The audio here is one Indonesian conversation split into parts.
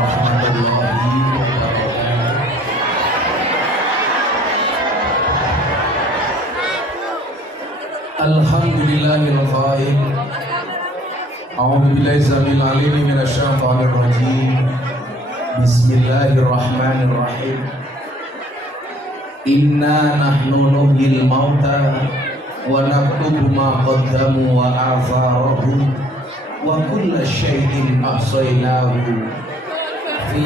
warahmatullahi wabarakatuh. Alhamdulillahil qail. A'udzu billahi samil alim minasy syaithanir rajim. Bismillahirrahmanirrahim. Inna nahnu nuhyil mauta wa naktubu ma qaddamu wa atharahum wa kulla syai'in ahsaynahu fi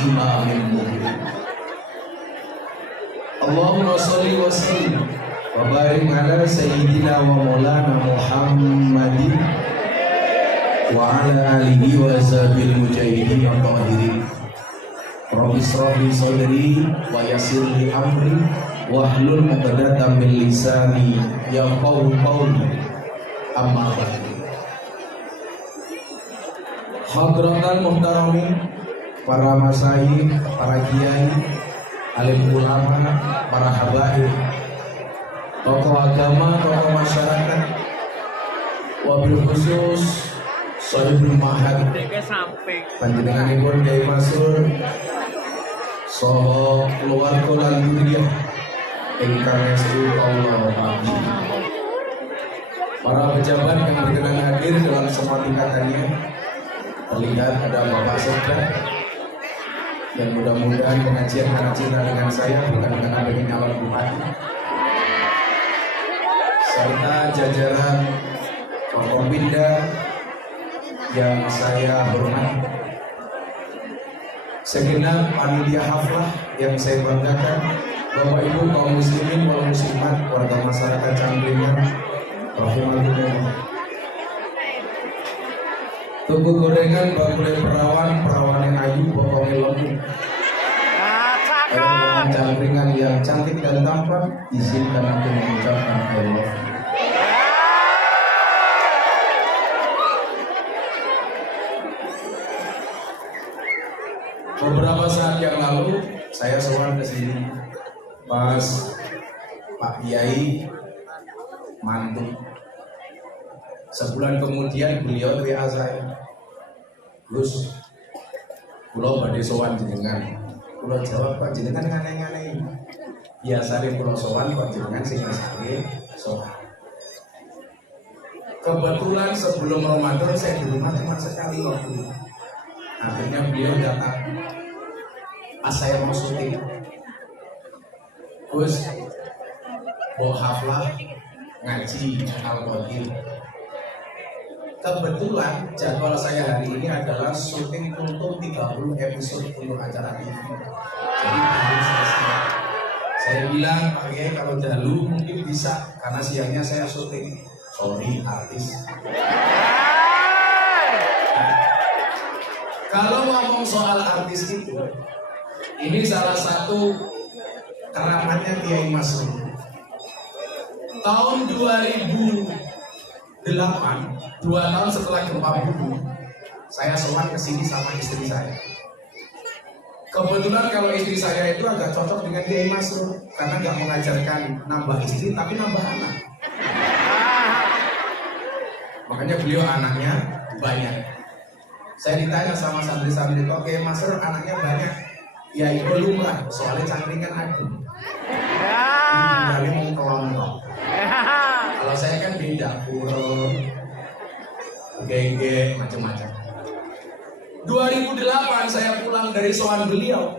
imamin mubin. Allahumma shalli wa sallim wa barik ala sayyidina wa maulana Muhammadin wa ala alihi wa sahbihi mujahidin wa tahirin. Rabbi shrah li sadri wa yassir li amri wahlul 'uqdatam min lisani yafqahu qawli. Amma ba'du. Hadratan muhtaramin, para masyayikh, para kiai, alim ulama, para habaib, tokoh agama, tokoh masyarakat, wabil khusus Sohibul Mahad panjenenganipun Kyai Masrur soho keluarga lan dzurriyyah ingkang estu Allah abdi. Para pejabat yang berkenan hadir dalam semua tingkatannya, terlihat ada Bapak Sekda, dan mudah-mudahan pengajian karena cinta dengan saya bukan dengan adanya alat bupati, serta jajaran Forkopimda yang saya hormati, segenap panitia haflah yang saya banggakan, Bapak Ibu kaum muslimin kaum muslimat, warga masyarakat Cangkringan, rahimahullah. Tuku gorengan bakule perawan yang ayu pokoknya lembut. Orang Cangkringan yang cantik dan tampan, izinkan aku mengucapkan I love you. Beberapa saat yang lalu saya sowan ke sini pas Pak Kiai mantuk. Sebulan kemudian beliau WA saya, Gus, kula badhe sowan jenengan. Kula jawab, Pak jenengan ngane-ngane. Biasane kula sowan Pak jenengan sing ngesake sowan. Kebetulan sebelum Ramadan saya di rumah cuma sekali waktu. Akhirnya beliau datang pas saya mau syuting. Gus, mau haflah ngaji Al-Qadir. Kebetulan jadwal saya hari ini adalah syuting untuk 30 episode untuk acara TV. Jadi belum selesai. Saya bilang, Pak Kiai kalau dahulu mungkin bisa, karena siangnya saya syuting. Sorry artis. Kalau ngomong soal artis itu, ini salah satu keramatnya Kyai Masrur. Tahun 2008, 2 tahun setelah gempa bumi, saya sowan ke sini sama istri saya. Kebetulan kalau istri saya itu agak cocok dengan Kyai Masrur karena nggak mengajarkan nambah istri tapi nambah anak. Makanya beliau anaknya banyak. Saya ditanya sama santri-santri, kok Kyai Masrur anaknya banyak? Ya belum lah, soalnya Cangkringan agung. Jadi mau kelompok. Kalau saya kan beda, puro, gege, macam-macam. 2008 saya pulang dari sowan beliau.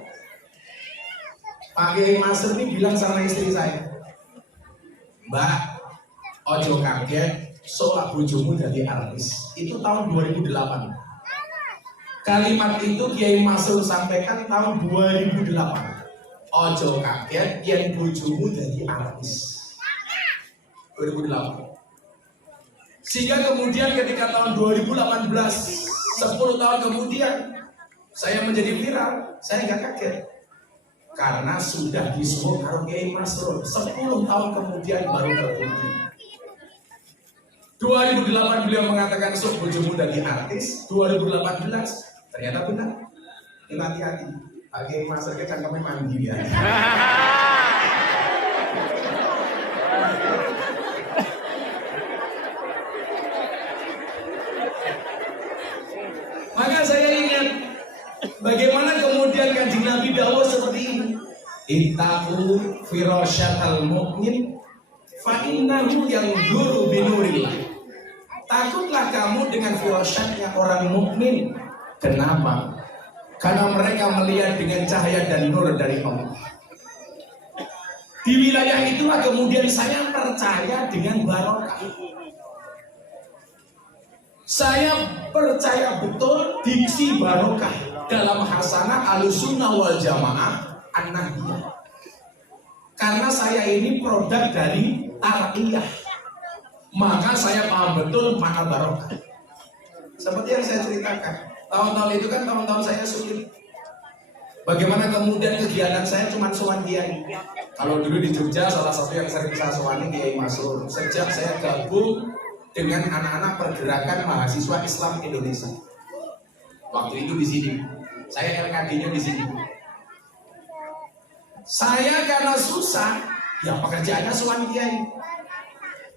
Pak Kyai Masrur ini bilang sama istri saya, Mbak, ojo kaget, soal bojomu jadi artis. Itu tahun 2008. Kalimat itu Kyai Masrur sampaikan tahun 2008. Ojo kaget yen bojomu jadi artis. 2008. Sehingga kemudian ketika tahun 2018, 10 tahun kemudian saya menjadi viral, saya nggak kaget. Karena sudah disuruh karo Kyai Masrur, 10 tahun kemudian baru terbukti. 2008 beliau mengatakan sok bojomu jadi artis, 2018 ternyata benar. Hati-hati, Pak Kyai Masrur kan cangkemnya mandi ya. Maka saya ingat Bagaimana kemudian Kanjeng Nabi dawuh seperti ini? Ittaqu firasyatal mu'min fa innahu yanzuru binurillah. Takutlah kamu dengan firasyatnya orang mukmin. Kenapa? Karena mereka melihat dengan cahaya dan nur dari Allah. Di wilayah itulah kemudian saya percaya dengan barokah. Saya percaya betul diksi barokah dalam hasanah Ahlussunnah wal Jamaah An-Nahdiyah. Karena saya ini produk dari Tarqiyah, maka saya paham betul makna barokah. Seperti yang saya ceritakan, tahun-tahun itu kan tahun-tahun saya sulit. Bagaimana kemudian kegiatan saya cuma sowan kiai. Kalau dulu di Jogja salah satu yang sering saya sowani Kiai Masrur. Sejak saya gabung dengan anak-anak pergerakan mahasiswa Islam Indonesia. Waktu itu di sini, saya LKD-nya di sini. Saya karena susah, ya pekerjaannya sowan kiai.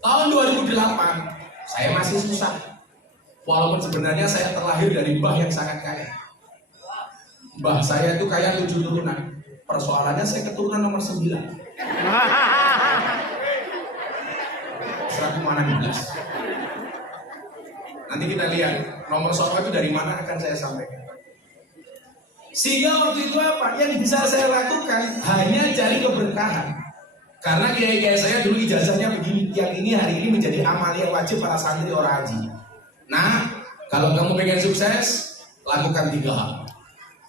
Tahun 2008, saya masih susah. Walaupun sebenarnya saya terlahir dari mbah yang sangat kaya. Mbah saya itu kaya 7 turunan. Persoalannya saya keturunan nomor 9. 112. Nanti kita lihat nomor soal itu dari mana akan saya sampaikan. Sehingga waktu itu apa yang bisa saya lakukan hanya cari keberkahan. Karena kiai-kiai saya dulu ijazahnya begini, yang ini hari ini menjadi amalia wajib para santri orang haji. Nah, kalau kamu pengen sukses, lakukan 3 hal.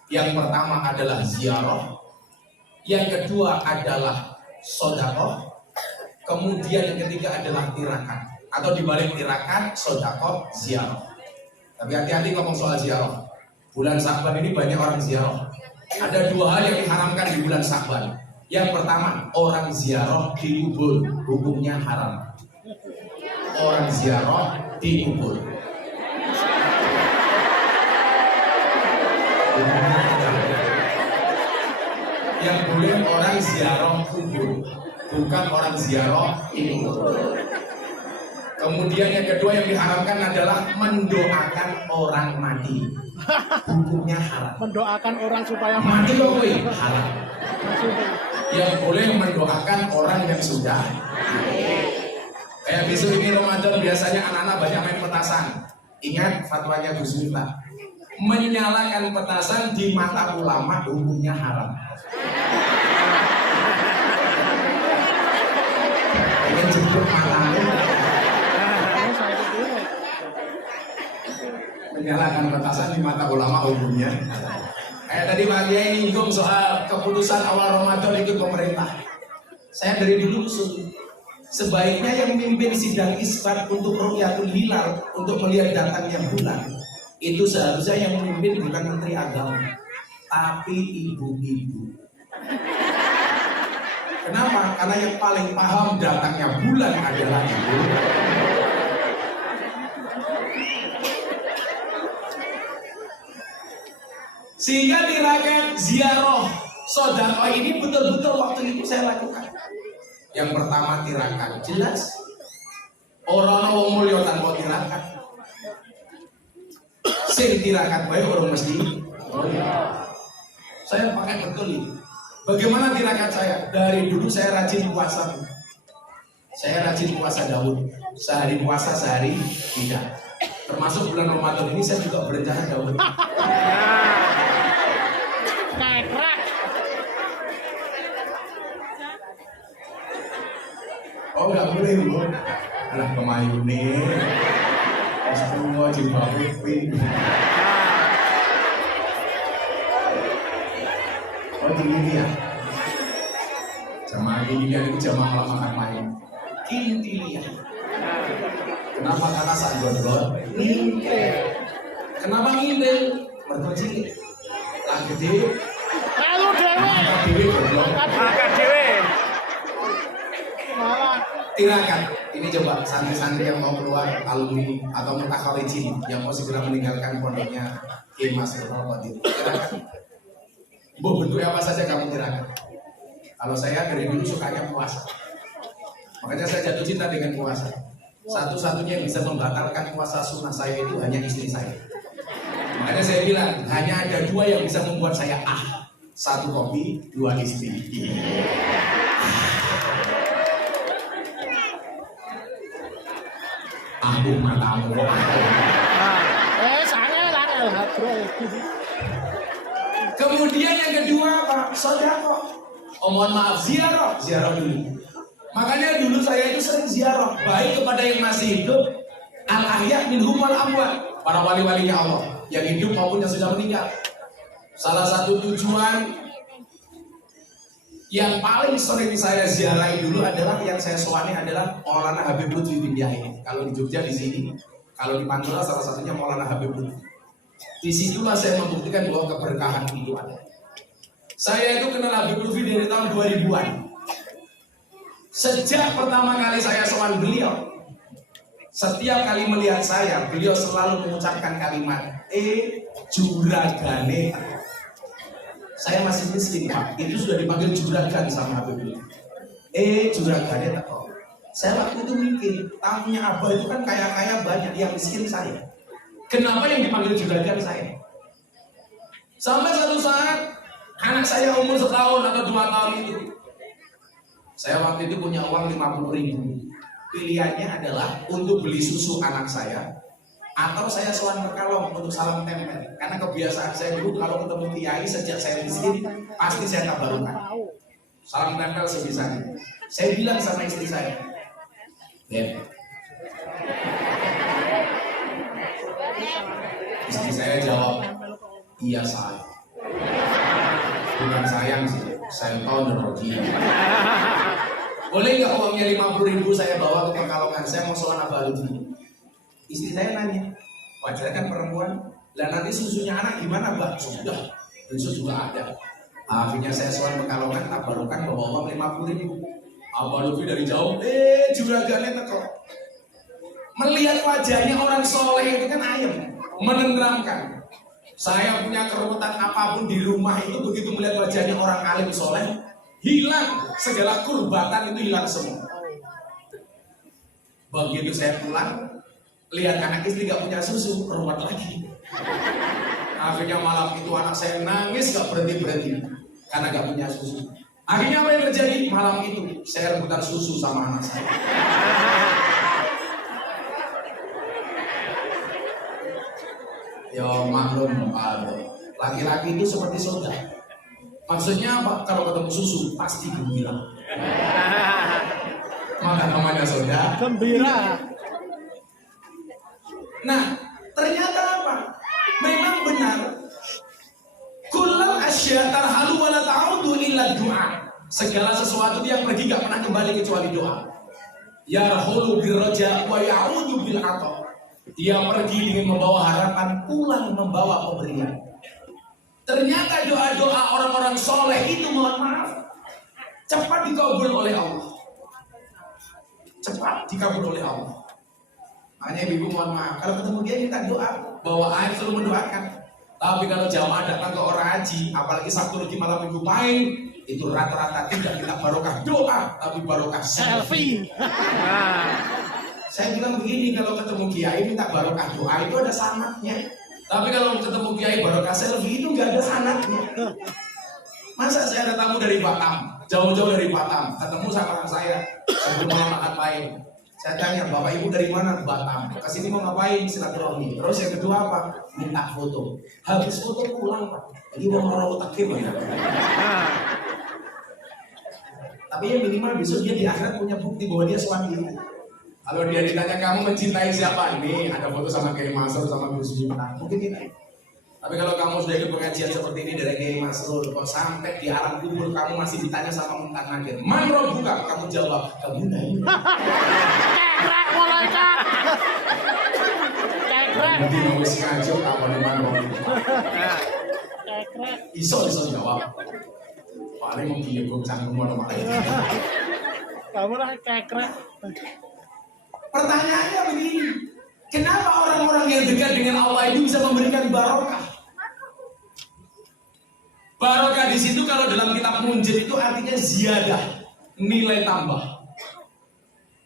Yang pertama adalah ziarah, yang kedua adalah sedekah, kemudian yang ketiga adalah tirakat. Atau dibalik tirakat, sedekah, ziarah. Tapi hati-hati ngomong soal ziarah. Bulan Sya'ban ini banyak orang ziarah. Ada 2 hal yang diharamkan di bulan Sya'ban. Yang pertama, orang ziarah di kubur, hukumnya haram. Orang ziarah di kubur. Yang boleh orang ziarah kubur, bukan orang ziarah ini. Kemudian yang kedua yang diharamkan adalah mendoakan orang mati. Hukumnya haram. Mendoakan orang supaya mati kok weh, haram. Yang boleh mendoakan orang yang sudah. Kayak besok ini Ramadan biasanya anak-anak banyak main petasan. Ingat fatwanya Gus Miftah. Menyalakan petasan di mata ulama hukumnya haram. Ingin jemput matanya. Menyalakan petasan di mata ulama hukumnya. Kayak tadi Pak Kiai nyinggung soal keputusan awal Ramadan ikut pemerintah. Saya dari dulu usul, sebaiknya yang memimpin sidang isbat untuk ru'yatul hilal, untuk melihat datangnya bulan, itu seharusnya yang memimpin bukan Menteri Agama, tapi ibu-ibu. Kenapa? Karena yang paling paham datangnya bulan adalah ibu. Sehingga tirakat, ziarah, sedekah ini betul-betul waktu itu saya lakukan. Yang pertama tirakat, jelas. Orang wong mulya tanpa tirakat. Sing tirakat bae orang mesti. Saya pakai betul ini. Bagaimana tirakat saya? Dari dulu saya rajin puasa. Saya rajin puasa Daud. Sehari puasa, sehari tidak. Termasuk bulan Ramadan ini saya juga berencana Daud. Oh nggak boleh bu, alah kemayu nih, semua jilbab pink. Oh tinggi ya, jamaah ini kan itu jamaah malam makan main. Intinya, kenapa kata saat godot? Ngintip. Kenapa ngintip? Berkecil, lah gede. Kalau dewe, Makan dewe. Tirakat, ini coba santri-santri yang mau keluar alumni atau mutakharijin yang mau segera meninggalkan pondoknya Kiai Masrur Al-Qadir. Tirakat. Bu, bentuknya apa saja kamu tirakat? Kalau saya dari dulu sukanya puasa. Makanya saya jatuh cinta dengan puasa. Satu-satunya yang bisa membatalkan puasa sunnah saya itu hanya istri saya. Makanya saya bilang hanya ada dua yang bisa membuat saya satu kopi, dua istri. Aku matamu. Saya lah bro. Kemudian yang kedua Pak, sodako. Mohon maaf, ziarah dulu. Makanya dulu saya itu sering ziarah, baik kepada yang masih hidup, al-ahya minhum wal amwat, para wali-walinya Allah, yang hidup maupun yang sudah meninggal. Salah satu tujuan yang paling sering saya ziarahi dulu adalah yang saya soani adalah Maulana Habib Lutfi bin Yahya. Kalau di Jogja di sini, kalau di Pantura salah satunya Maulana Habib Lutfi. Disitulah saya membuktikan bahwa keberkahan itu ada. Saya itu kenal Habib Lutfi dari tahun 2000-an. Sejak pertama kali saya sowan beliau, setiap kali melihat saya, beliau selalu mengucapkan kalimat juragane. Saya masih miskin Pak, itu sudah dipanggil juragan sama Habib Lutfi. Juragane teko. Saya waktu itu mikir, tamunya Abah itu kan kaya-kaya banyak, yang miskin saya. Kenapa yang dipanggil juragan saya? Sampai satu saat anak saya umur setahun atau 2 tahun itu, saya waktu itu punya uang 50.000. Pilihannya adalah untuk beli susu anak saya, atau saya sowan berkalong untuk salam tempel. Karena kebiasaan saya dulu kalau ketemu kiai sejak saya miskin, pasti saya tabarukan. Salam tempel sebisanya. Saya bilang sama istri saya, Beb. Istri saya jawab, iya sayang. Bukan sayang sih, saya tahu neroti. Boleh nggak uangnya 50.000 saya bawa ke Pekalongan? Saya mau soal Abah Lutfi. Istri saya nanya, wajar kan perempuan? Lah nanti susunya anak gimana Mbak? Sudah, besok juga ada. Akhirnya saya soal Pekalongan, tabarukan bawa uang 50.000. Abah Lutfi dari jauh, juragannya teko. Melihat wajahnya orang soleh itu kan ayem, menenteramkan. Saya punya keruwetan apapun di rumah itu begitu melihat wajahnya orang alim soleh, hilang segala kurbatan itu hilang semua. Begitu saya pulang, lihat anak istri gak punya susu, ruwet lagi. Akhirnya malam itu anak saya nangis gak berhenti-berhenti karena gak punya susu. Akhirnya apa yang terjadi? Malam itu saya rebutan susu sama anak saya. Yo maklum Pak, laki-laki itu seperti saudara. Maksudnya apa? Kalau ketemu susu pasti gembira. Maka namanya saudara Gembira. Nah, ternyata apa? Memang benar. Kullal asya tarhalu wa la ta'udu illa du'a. Segala sesuatu yang pergi gak pernah kembali kecuali doa. Yarhulu birraja wa ya'udu bil 'ata. Dia pergi dengan membawa harapan, pulang membawa pemberian. Ternyata doa-doa orang-orang soleh itu, mohon maaf, cepat dikabul oleh Allah. Cepat dikabul oleh Allah. Makanya ibu mohon maaf, kalau ketemu dia minta doa, bawa air selalu mendoakan. Tapi kalau jamaah datang ke orang haji, apalagi Sabtu Legi malam minggu main, itu rata-rata tidak minta barokah doa, tapi barokah selfie. Saya bilang begini, kalau ketemu kiai minta barokah doa itu ada sanatnya. Tapi kalau ketemu kiai barokah selfie itu nggak ada sanatnya. Masa saya ada tamu dari Batam, jauh-jauh dari Batam, ketemu sama saya sebelum makan main. Saya tanya, Bapak Ibu dari mana? Batam. Kesini mau ngapain? Silaturahmi. Terus yang kedua apa? Minta foto. Habis foto pulang Pak. Jadi mau merawat akhir ya. Tapi ya minimal besok dia di akhirat punya bukti bahwa dia suami. Kalau dia ditanya kamu mencintai siapa? Ini ada foto sama Kiai Masrur sama Gus Miftah. Mungkin tidak. Tapi kalau kamu sudah ikut pengajian seperti ini dari Kiai Masrur, kok sampai di alam kubur kamu masih ditanya sama Muntan Nakir, man rabbuka? Kamu jawab, kamu nanya. Cekrek malaikat. Cekrek. Nanti mau ngaji apa nih man rabbuka? Cekrek. Iso jawab. Paling mau kiai gue canggung mana malaikat. Kamu lah cekrek. Pertanyaannya begini, kenapa orang-orang yang dekat dengan Allah itu bisa memberikan barokah? Barokah di situ kalau dalam kitab Munjid itu artinya ziyadah, nilai tambah.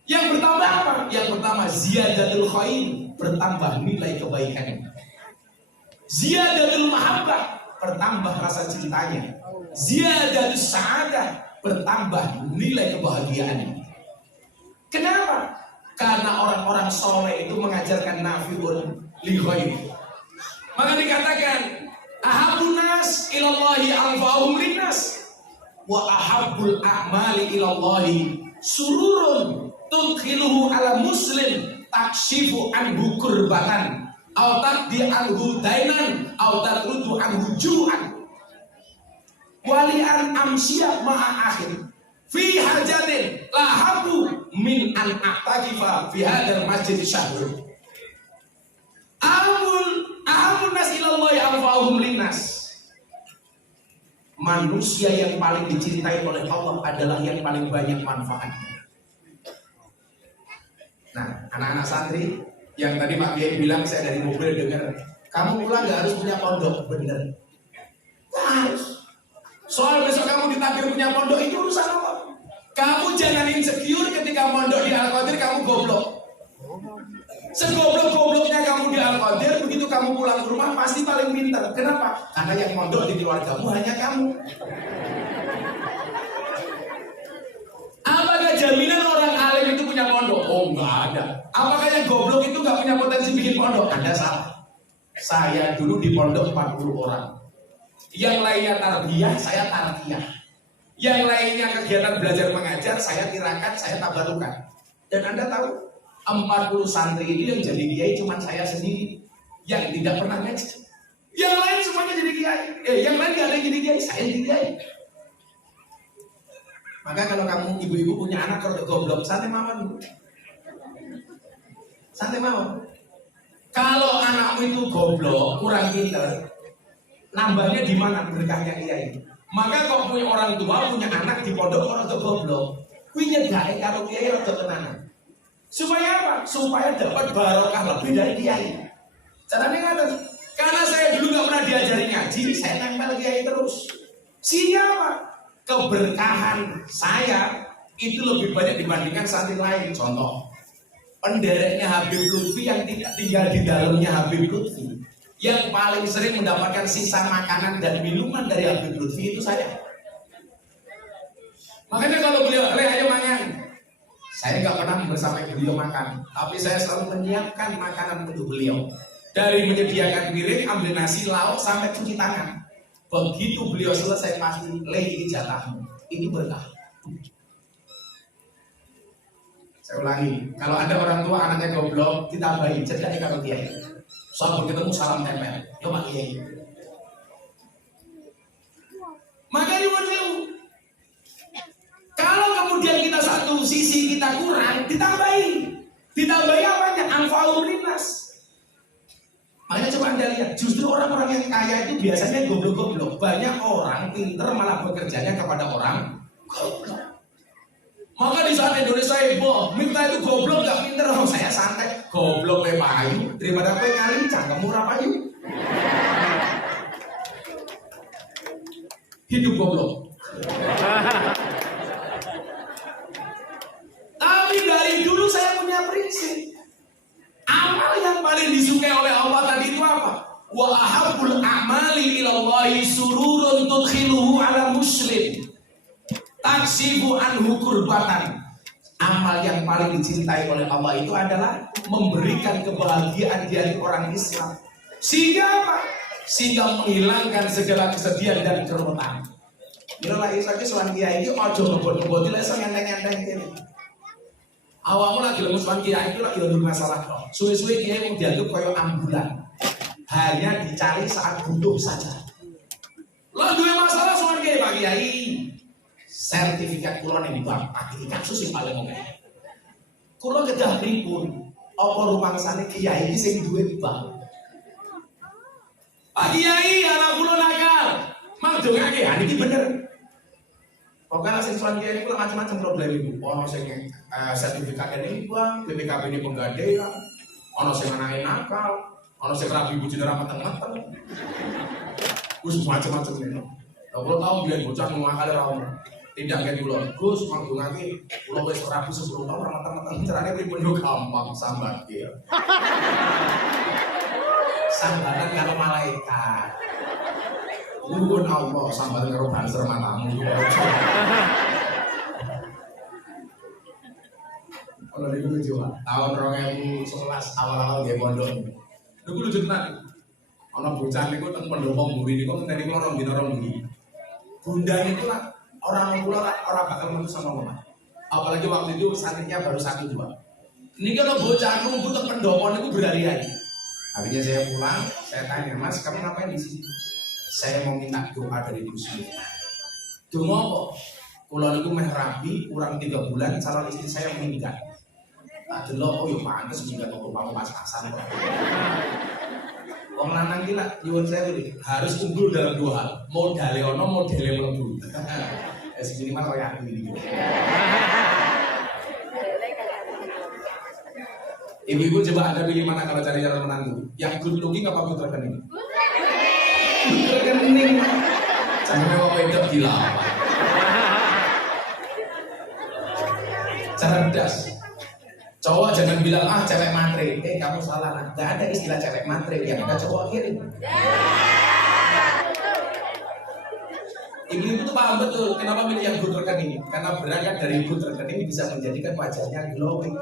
Yang bertambah apa? Yang pertama ziyadatul khair, bertambah nilai kebaikan. Ziyadatul mahabbah, bertambah rasa cintanya. Ziyadatul sa'adah, bertambah nilai kebahagiaannya. Kenapa? Karena orang-orang soleh itu mengajarkan nafiun li ghairi. Maka dikatakan ahabun nas ilallahi anfa'uhum linnas wa ahabbul a'mali ilallahi sururun tudkhiluhu ala muslim takshifu anhu kurbatan aw taqdi anhu dainan aw tatrudu anhu ju'an walian amsiyah ma'a akhir fi hajatin lahabu min an a'takifa fi hadal masjid syahrul ahabun nas ilallahi anfa'uhum linnas. Manusia yang paling dicintai oleh Allah adalah yang paling banyak manfaatnya. Nah, anak-anak santri yang tadi Pak Kiai bilang, saya dari mobil dengar, kamu pulang gak harus punya pondok. Bener, gak harus. Soal besok kamu ditakdir punya pondok itu urusan Allah. Kamu jangan insecure ketika pondok di Al-Qadir kamu goblok. Segoblok-gobloknya kamu di Al-Qadir, begitu kamu pulang ke rumah pasti paling pintar. Kenapa? Karena yang mondok di keluargamu hanya kamu. Apakah jaminan orang alim itu punya pondok? Oh, enggak ada. Apakah yang goblok itu enggak punya potensi bikin pondok? Anda salah. Saya dulu di pondok 40 orang. Yang lainnya tarbiyah, saya tarbiyah. Yang lainnya kegiatan belajar mengajar, saya tirakat, saya tabarukan. Dan Anda tahu, 40 santri itu yang jadi kiai cuma saya sendiri yang tidak pernah ngaji. Yang lain semuanya jadi kiai. Yang lain gak ada yang jadi kiai, saya jadi kiai. Maka kalau kamu ibu-ibu punya anak kalau goblok, santai mawon dulu. Santai mawon. Kalau anakmu itu goblok, kurang pinter, nambahnya di mana berkahnya kiai? Maka kalau punya orang tua punya anak di pondok orang tua goblok, kuwi nyedake karo kiai rada tenanan. Supaya apa? Supaya dapat barokah lebih dari kiai. Caranya ngaten. Karena saya dulu nggak pernah diajari ngaji, saya nempel kiai terus. Sehingga apa? Keberkahan saya itu lebih banyak dibandingkan santri lain. Contoh, pendereknya Habib Lutfi yang tidak tinggal di dalamnya Habib Lutfi, yang paling sering mendapatkan sisa makanan dan minuman dari Habib Lutfi itu saya. Makanya kalau beliau, ayo mangan. Saya nggak pernah bersama beliau makan, tapi saya selalu menyiapkan makanan untuk beliau. Dari menyediakan piring, ambil nasi, lauk, sampai cuci tangan. Begitu beliau selesai pasti, ini jatahmu. Itu berkah. Saya ulangi, kalau ada orang tua anaknya goblok, ditambahin, cedaknya kalau dia. Soal ketemu salam tempel, yo Pak Kiai. Maka nyuwun sewu. Kalau kemudian kita satu sisi kita kurang, ditambahi apanya? Anfa'ul linnas. Makanya coba Anda lihat, justru orang-orang yang kaya itu biasanya goblok-goblok. Banyak orang pinter malah bekerjanya kepada orang goblok. Maka di saat Indonesia ibu, minta itu goblok gak pinter, oh saya santai. Goblok payu, daripada kue kali cangkem murah payu. Hidup goblok. Tapi dari dulu saya punya prinsip. Amal yang paling disukai oleh Allah tadi itu apa? Wa ahabbul a'mali ilallahi sururun tudkhiluhu ala muslim taksibu anhu kurbatan. Amal yang paling dicintai oleh Allah itu adalah memberikan kebahagiaan di hati orang Islam. Sehingga apa? Sehingga menghilangkan segala kesedihan dan keremetan. Mila isake sowan kiai iki aja ngebot-ngeboti lek iso ngenteng-ngenteng kene. Awakmu lagi lemes sowan kiai iki lagi ada masalah kok. Suwe-suwe kiai mung dianggap kaya ambulan. Hanya dicari saat butuh saja. Lah duwe masalah sowan kiai Pak Kiai. Sertifikat kula ning bank, iki kasus sing paling oke. Kula kedah pripun? Apa rumangsane kiai iki sing duwe bank? Pak Kiai, anak kula nakal. Mang dongake, ha niki bener. Pokoknya sing sowan kiai niku macam-macam problem ibu. Ono sing sertifikat ini bank, BPKB ini penggadean, ono sing anake nakal, ono sing rabi bojone ra meteng-meteng. Wis macam-macam niku. Lha kula tau biyen bocah ngakal ra ono. Tidak kayak dulu, Gus, manggung lagi, pulau wes rapi 10 tahun, orang matang-matang, caranya pripun yo gampang sambat dia. Sambatan karo malaikat. Nuwun Allah sambatan karo banser matamu. Kalau di lucu tahun 2011 awal-awal dia pondok. Niku lucu tenan. Ana bocah niku teng pendopo mburi niku ngenteni kula rong dina. Bunda itu lah orang kula ora bakal metu sama mama. Apalagi waktu itu sakitnya baru 1-2. Ini kalau bocah nunggu teng pendopo niku berhari-hari. Akhirnya saya pulang, saya tanya, "Mas, kamu ngapain di sini?" "Saya mau minta doa dari Gus Dur." "Doa apa?" "Kula niku meh rabi, kurang 3 bulan calon istri saya meninggal." Tak delok, oh ya pantes juga kok kamu pas-pasan kok. Wong lanang iki lak nyuwun sewu harus unggul dalam 2 hal. Modale ono, modele mlebu. Wis minimal koyo aku iki. Ibu-ibu coba Anda pilih mana kalau cari calon menantu? Yang good looking apa good rekening? Good rekening. Jangan mau wedok gila. Cerdas. Cowok jangan bilang cewek matre. Kamu salah. Gak ada istilah cewek matre. Yang ada cowok kirim. Ibu-ibu tuh paham betul kenapa pilih yang good rekening. Karena berangkat dari good rekening bisa menjadikan wajahnya glowing.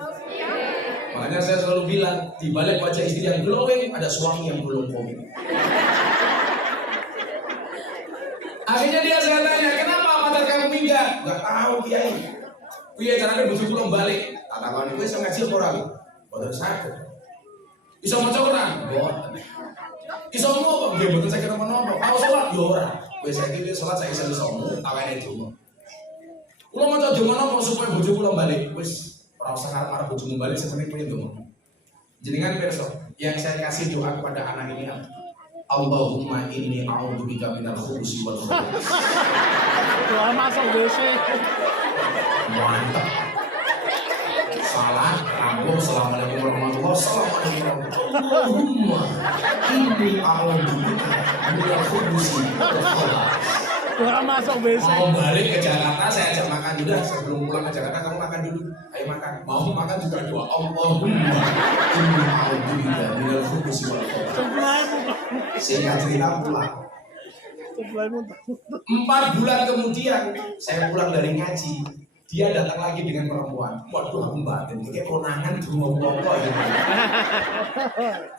Makanya saya selalu bilang di balik wajah istri yang glowing ada suami yang belum komit. Akhirnya saya tanya, kenapa mata kamu minggat? Gak tahu kiai. Kiai caranya bujuk belum balik. Katakan itu bisa ngaji orang, boten sakit. Bisa maca Quran, boten. Bisa ngomong, dia boten sakit apa-apa. Tahu sholat, ya ora. Wis saiki sholat saya iso somo, tawene donga. Kula maca donga napa supaya bojo kula balik. Wis ora usah arep bojomu balik sebenarnya kowe donga. Jenengan pirsa, yang saya kasih doa kepada anak ini apa? Allahumma inni a'udzubika minal khubuthi wal khaba'ith. Doa masuk WC. Mantap. Salah, rampung. Assalamualaikum warahmatullahi wabarakatuh. Allahumma inni a'udzubika minal khubuthi wal khaba'ith. Doa masuk WC. Mau balik ke Jakarta, saya ajak makan juga. Sebelum pulang ke Jakarta, kamu makan dulu. Ayo makan. Mau makan juga doa. Allahumma inni a'udzubika minal khubuthi wal khaba'ith. Sehingga cerita pulang. 4 bulan kemudian saya pulang dari ngaji, dia datang lagi dengan perempuan. Waduh, aku batin, kayak konangan di rumah bapak ya.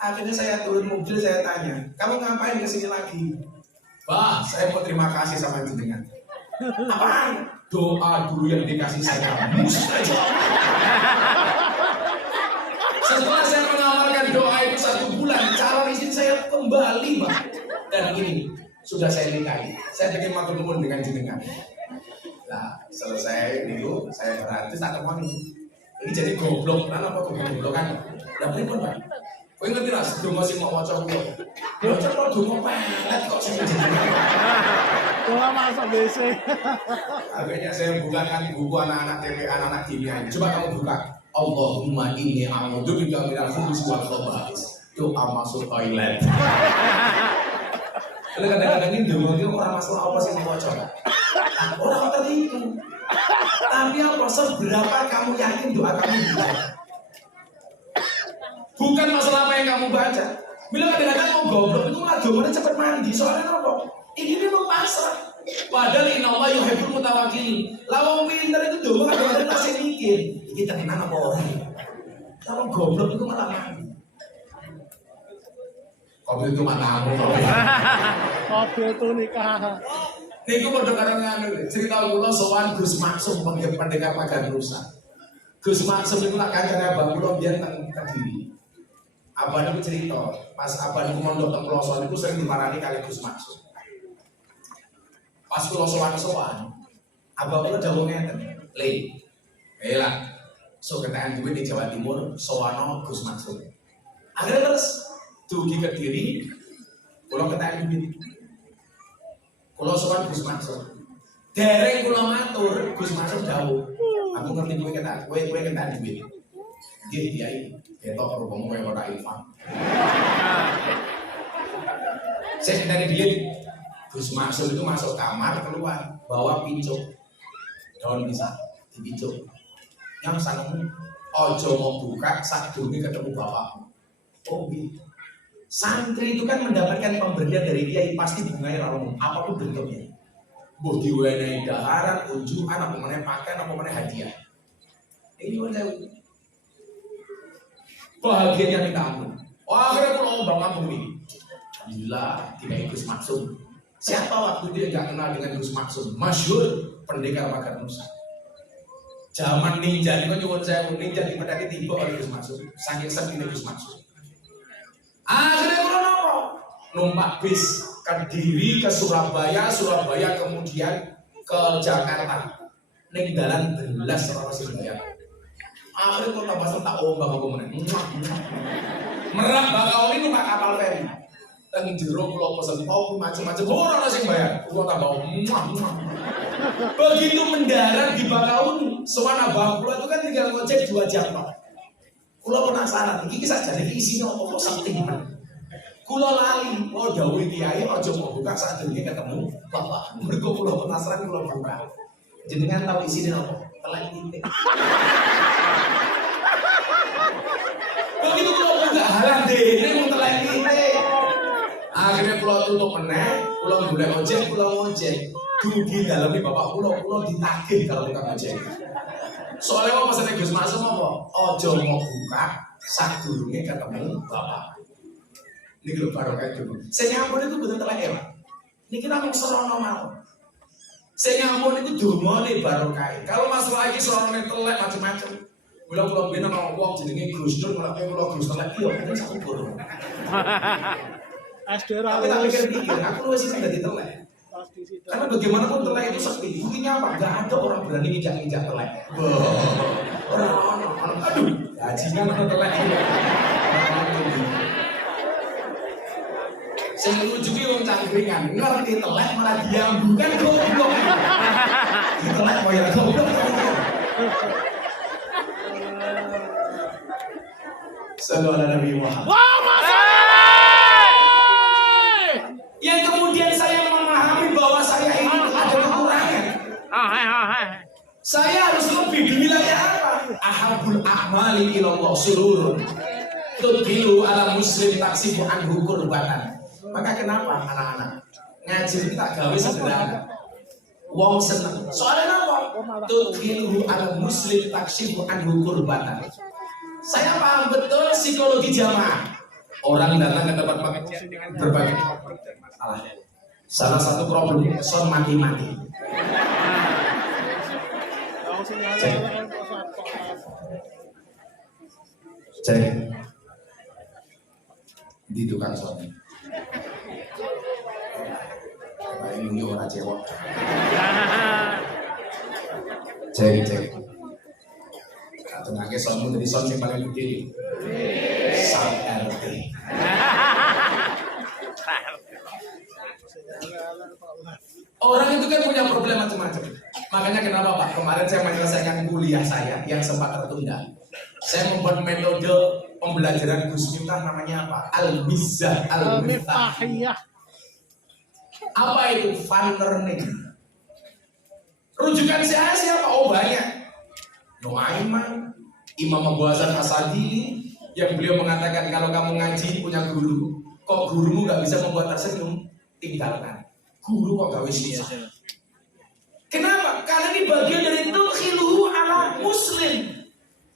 Akhirnya saya turun mobil, saya tanya, kamu ngapain kesini lagi? Bah, saya mau terima kasih sama jenengan. Apaan? Doa dulu yang dikasih saya. Mustajab. Setelah saya mengamalkan doa itu 1 bulan, calon istri saya kembali, Pak. Dan ini sudah saya nikahi. Saya bikin matur nuwun dengan jenengan. Nah, selesai itu saya berarti tak kemana ini jadi goblok. Kenapa kok goblokan? Lah pripun, Pak? Kowe ngerti lah, sedonga sing mau waca kuwi. Lho, kok donga pelet kok sing jenengan. Doa masuk WC. Akhirnya saya bukakan buku anak-anak TPA, anak-anak kimia. Coba kamu buka. Allahumma inni a'udzubika minal khubuthi wal khaba'ith. Doa masuk toilet. Kadang-kadang ini doa itu orang masalah apa sih mau coba? Orang tertipu. Tapi apa? Seberapa kamu yakin doa kamu benar? Bukan masalah apa yang kamu baca. Bila kadang-kadang mau goblok itu malah doanya cepat mandi. Soalnya apa? Ini memang pasrah. Padahal inna Allah yuhibbul mutawakkilin. Lawang pinter itu doa kadang-kadang masih mikir. Ini tenan apa orang? Kalau goblok itu malah mandi. Kopi itu matamu. Kopi itu nikah. Niku padha karo nganu cerita kula sowan Gus Maksum pendekar Pagar Rusa. Gus Maksum itu lak kancane abang kula biyen teng Kediri. Abang niku cerita, pas abang niku mondok teng Ploso niku sering dimarani kali Gus Maksum. Pas kula sowan-sowan, abang kula dawuh ngeten, "Le, lah, so ketaan duit di Jawa Timur, sowan Gus Maksum." Akhirnya terus dugi Kediri, kula ketaan duit. Kula sowan Gus Maksum. Dereng kula matur, Gus Maksum dawuh, "Aku ngerti kowe ketak duit." Nggih, Kyai. Ketok rupamu koyo ora Ivan. Saya dari dia, Gus Maksum itu masuk kamar keluar, bawa pincuk. Daun pisang, dipincuk. Yang sanemu ojo mau buka sadurunge ketemu bapakmu. Oh gitu. Santri itu kan mendapatkan pemberian dari kiai pasti bunganya raung, apapun bentuknya. Boh diwenehi daharan, unjukan, apa mana pakaian, apa mana hadiah. Ini pun saya bahagianya minta ampun. Wah, akhirnya kalau bang ampun nih. Alhamdulillah tidak Gus Maksum. Siapa waktu dia nggak kenal dengan Gus Maksum? Masyhur pendekar Pagar Nusa. Zaman ninja itu nyuwun saya ninja di pedaki tiba oleh Gus Maksum. Saking senengnya Gus Maksum. Akhirnya kalau nopo numpak bis Kediri ke Surabaya, Surabaya kemudian ke Jakarta. Ning dalan belas orang Surabaya. Akhirnya kok tambah tak ombak aku meneh. Merak bakal ini numpak kapal feri. Teng jero kula pesen kopi macam-macam ora ana sing bayar. Kula tambah begitu mendarat di Bakauni, sowan abang kula itu kan tinggal ngojek 2 jam Pak. Kula penasaran, iki sakjane iki isine apa kok sakti men. Kula lali, oh dawuh kiai aja mau buka saat durunge ketemu Bapak. Mergo kula penasaran kula buka. Jenengan tahu isine apa? Telek titik. Begitu kula buka halang dene mung telek titik. Akhirnya kula tutup meneh, kula golek ojek, kula ngojek. Dugi dalamnya bapak kula ditagih kalau tukang ojek. Soalnya mau pesan Gus Maksum apa? Ojo mau buka sadurunge ketemu bapak. Niki lho barokah itu. Saya nyampun itu betul telek ya, Pak. Niki namung serono mau. Saya nyampun itu dungane barokah. Kalau masalah iki serone telek macam-macam. Kula ben ana wong jenenge Gus Nur, kula Gus telek yo kan sak ukur. Tapi tak pikir-pikir, aku wis sing dadi telek. Karena bagaimanapun telek itu sepi. Buktinya apa? Gak ada orang berani nginjak-nginjak telek. Orang, aduh, gajinya mana telek. Saya ngerujuki orang cangkringan, ngerti telek malah diam, bukan goblok. Telek mau ya goblok. Sallallahu alaihi wasallam. Yang kemudian saya memahami bahwa saya ini ada kekurangan. Saya harus lebih di wilayah apa? Ahabul a'mali ilallah sururun tudhilu ala muslim taksibu anhu kurbatan. Maka kenapa anak-anak ngaji itu tak gawe sederhana, wong seneng. Soalnya apa? Tudhilu ala muslim taksibu anhu kurbatan. Saya paham betul psikologi jamaah. Orang datang ke tempat pengajian dengan berbagai masalah. Salah satu problem son mati-mati. Cek di tukang son. Ini orang cewek. Cek. Tengahnya sonmu dari son yang paling gede. RT. Orang itu kan punya problem macam-macam. Makanya kenapa Pak? Kemarin saya menyelesaikan kuliah saya yang sempat tertunda. Saya membuat metode pembelajaran Gus Miftah namanya apa? Al-Mizzah Al-Miftahiyah. Apa itu? Fun learning. Rujukan saya siapa? Oh banyak. Nuaiman, Imam Abu Hasan Asadili, yang beliau mengatakan kalau kamu ngaji punya guru, kok gurumu gak bisa membuat tersenyum, tinggalkan. Guru kok gak bisa. Kenapa? Karena ini bagian dari tudhilu ala muslim.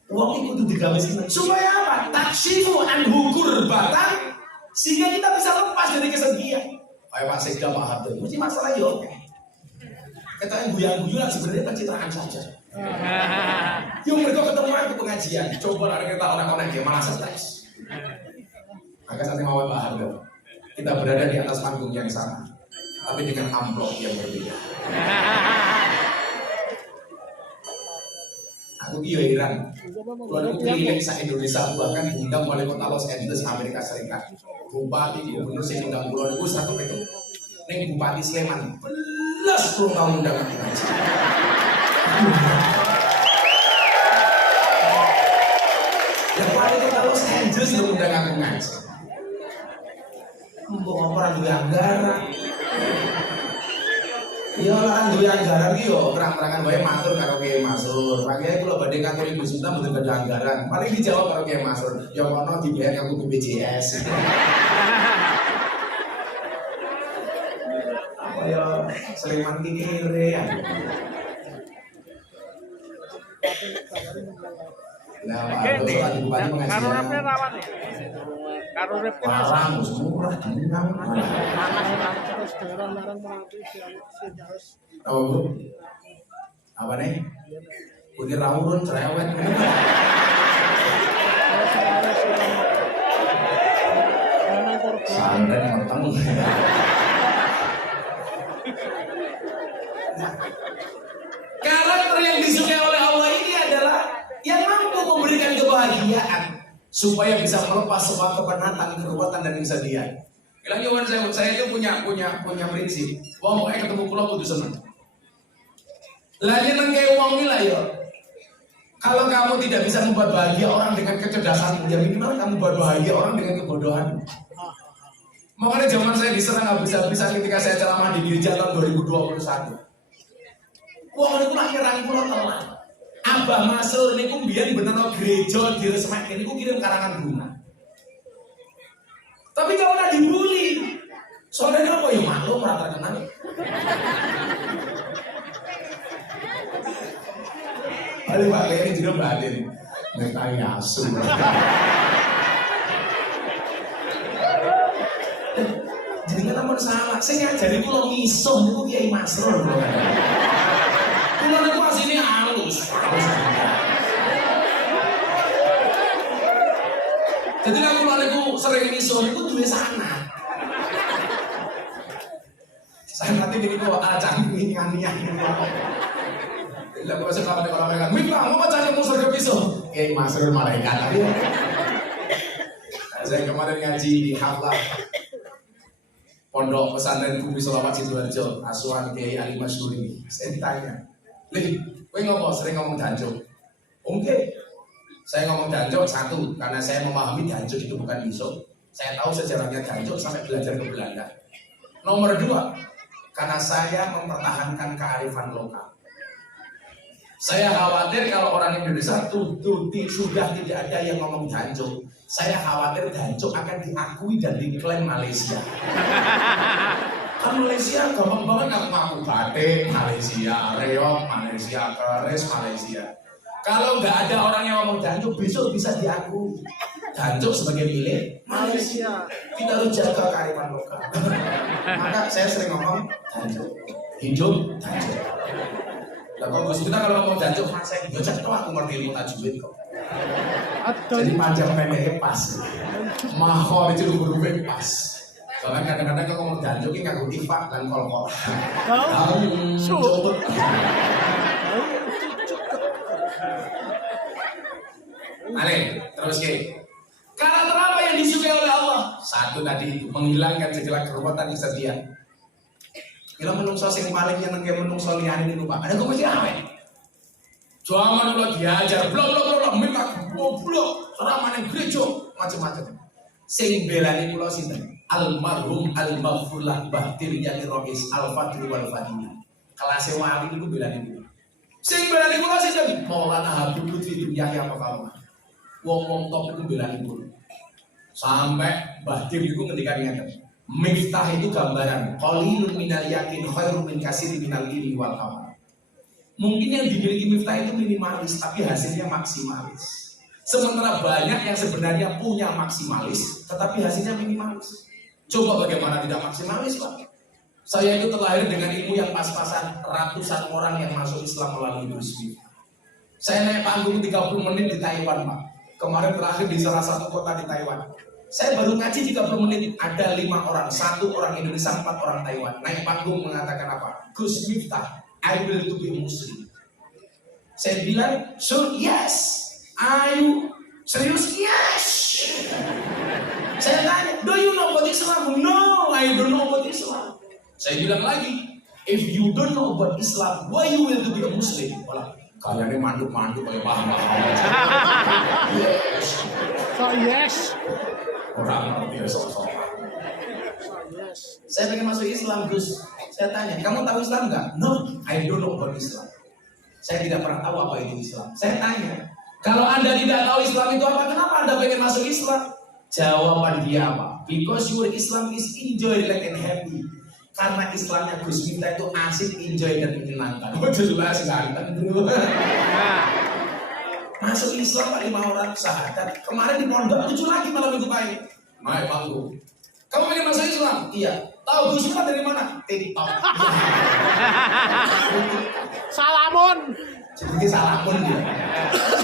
Wong itu digawe seneng. Supaya apa? Takshifu anhu kurbatan, sehingga kita bisa lepas dari kesedihan. Kayak Pak Sekda Pak Harto, mesti masalah yo. Kita yang guyang-guyang sebenarnya pencitraan saja. Yung mereka ketemu aku pengajian, coba ada kita orang-orang yang malah stres. Maka saat ini mau Pak Harto, kita berada di atas panggung yang sama, tapi dengan amplop yang berbeda. Aku heran, kalau keliling se Indonesia bahkan diundang oleh kota Los Angeles Amerika Serikat, bupati gubernur sing undang pulau itu satu itu, neng bupati Sleman, belas 10 tahun undang aku ngaji. Yang paling kota Los Angeles belum undang aku ngaji. Mbok orang duwe anggaran. Iya lah duwe anggaran ki yo terang-terangan wae matur karo Kiai Masrur. Pak Kiai kula badhe kantor Ibu Sinta mboten badhe anggaran. Paling dijawab karo Kiai Masrur, ya kono dibayar kanggo BPJS. Apa ya Sleman ki kere ya. Nah, Pak Doso kan Bupati Karo pengajian. repnya rawan ya. Karo repnya Larang, murah, dinam. terus daerah larang merapi harus Apa Bu? Apa nih? Putih rawurun, cerewet. Santai matang. Karakter yang disukai oleh Allah ini adalah yang mampu memberikan kebahagiaan supaya bisa melepas semua kepenatan, kekuatan dan kesedihan. Bilang jawaban saya itu punya prinsip. Wong mau ketemu pulau kudu seneng. Lah nang kayak uang ini lah ya. Kalau kamu tidak bisa membuat bahagia orang dengan kecerdasan, ya minimal kamu buat bahagia orang dengan kebodohan. Makanya zaman saya diserang habis-habisan ketika saya ceramah di gereja tahun 2021. Wong niku lak nyerang kula tenan. Abah Masrur niku mbiyen bener gereja diresmekne niku kirim karangan bunga. Tapi gak pernah dibully. Soalnya apa ya maklum ora terkenal. Paling Pak ini juga batin. Ngetari asu. Jadi kan ampun salah. Saya ngajari kula misuh niku Kiai Masrur. Kula niku asline halus. Jadi kalau kula niku sering misuh niku duwe sana. Saya nanti gini kok acang nian-nian. Lah kok sekarang orang kan, "Mik, mau baca yang musuh ke pisau." Kiai Masrur malaikat. Saya kemarin ngaji di Haflah Pondok Pesantren Bumi Selamat Sidoarjo, asuhan Kiai Ali Masyhur ini. Saya ditanya, "Lih, kowe ngopo sering ngomong danjuk?" Oke. Saya ngomong danjuk satu, karena saya memahami danjuk itu bukan iso. Saya tahu sejarahnya danjuk sampai belajar ke Belanda. Nomor dua, karena saya mempertahankan kearifan lokal. Saya khawatir kalau orang Indonesia sudah tidak ada yang ngomong danjuk. Saya khawatir danjuk akan diakui dan diklaim Malaysia. Kan Malaysia gampang banget ngaku batik, Malaysia, reok, Malaysia, keris, Malaysia. Kalau nggak ada orang yang ngomong danjuk, besok bisa diakui. Danjuk sebagai milik Malaysia. Kita harus jaga kearifan lokal. Maka saya sering ngomong danjuk, hidup danjuk. Lah kok Gus kita kalau ngomong danjuk saya yo cek aku ngerti ilmu tajwid kok. Jadi panjang pendeknya pas. Mahor itu hurufnya pas. Soalnya kadang-kadang kalau ngomong danjuk ini nganggo tifak dan kol-kol. Coba. Mari, terus ke. Karakter apa yang disukai oleh Allah? Satu tadi itu menghilangkan segala keruwetan kesedihan. Bila menungso sing paling nyeneng ke menungso liyane niku Pak. Ada kok mesti awet. Jangan kula diajar blok minta blok ramane gereja macam-macam. Sing belani kula sinten? Almarhum al-maghfur lah Bahtir Yani Rois Al-Fadl wal Fadil. Kelas wali niku belani kula. Sing belani kula sinten? Maulana Habib Lutfi Yahya Pakawa. Wong-wong top itu belani kula. Sampai Bahtir niku ngendikan ngeten. Miftah itu gambaran qalilun minal yakin khairun min katsirin minal ilmi wal amal. Mungkin yang dimiliki miftah itu minimalis tapi hasilnya maksimalis. Sementara banyak yang sebenarnya punya maksimalis tetapi hasilnya minimalis. Coba bagaimana tidak maksimalis Pak? Saya itu terlahir dengan ilmu yang pas-pasan, ratusan orang yang masuk Islam melalui Gus Miftah. Saya naik panggung 30 menit di Taiwan Pak. Kemarin terakhir di salah satu kota di Taiwan. Saya baru ngaji 30 menit, ada 5 orang, 1 orang Indonesia, 4 orang Taiwan. Naik panggung mengatakan apa? Gus Miftah, I will to be Muslim. Saya bilang, sure, yes. Are you serious? Yes. Saya tanya, do you know about Islam? No, I don't know about Islam. Saya bilang lagi, if you don't know about Islam, why you will to be a Muslim? Malah, kalian ini manduk-manduk kayak paham-paham. Yes. So yes. Orang ngerti sok-sok. Saya pengen masuk Islam Gus. Saya tanya, kamu tahu Islam nggak? No, I don't know about Islam. Saya tidak pernah tahu apa itu Islam. Saya tanya, kalau Anda tidak tahu Islam itu apa, kenapa Anda pengen masuk Islam? Jawaban dia apa? Because your Islam is enjoy, like and happy. Karena Islamnya Gus Miftah itu asik, enjoy dan menyenangkan. Oh jelas ganteng bro. Masuk Islam Pak 5 orang sahadat. Kemarin di pondok 7 lagi malam minggu pagi. Mai Bangku. Kamu pengen masuk Islam? Iya. Tahu Gus Miftah dari mana? TikTok. Salamun. Jadi salamun dia.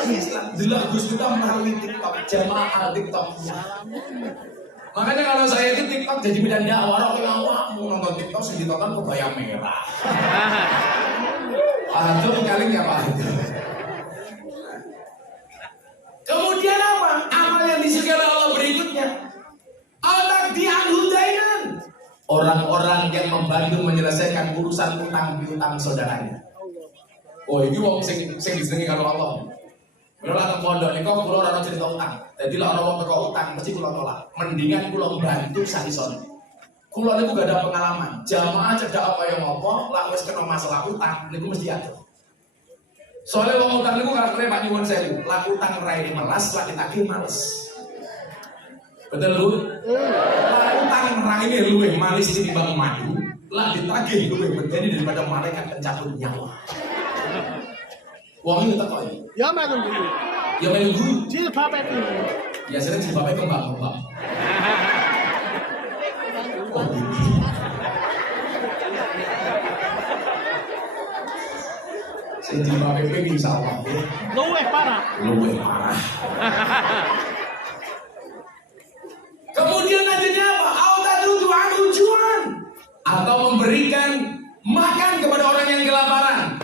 Islam. Jelas Gus Miftah melalui TikTok. Jamaah TikTok. Makanya kalau saya itu TikTok jadi medan dakwah, orang yang mau nonton TikTok sih ditonton kebaya merah. Aduh kali nggak Pak. Kemudian apa? Amal yang disukai oleh Allah berikutnya. Otak dianhudainan. Orang-orang yang membantu menyelesaikan urusan utang piutang saudaranya. Oh ini wong sing disenengi kalau Allah. Kalau datang pondok ini kok pulau orang cerita utang. Jadi lah orang teko utang mesti pulau tolak. Mendingan pulau bantu sanison. Pulau ini gak ada pengalaman. Jamaah cedak apa yang ngopo, lah wis kena masalah utang, niku mesti ada. Soalnya wong utang niku karakternya Pak Nyuwun sewu. Lah utang rai melas, lah ditagih males. Betul lu? Lah utang rai ini luwih manis ditimbang madu, lah ditagih luwih bedeni daripada malaikat pencabut nyawa. Wong itu teko iki. Ya melu dulu. Ya melu guru. Jilbab itu. Biasanya jilbabnya kembang-kembang. Oh, saya jilbabnya pengen insya-Allah ya. Luwih parah. Luwih parah. Kemudian nantinya apa? Autadu tujuan atau memberikan makan kepada orang yang kelaparan.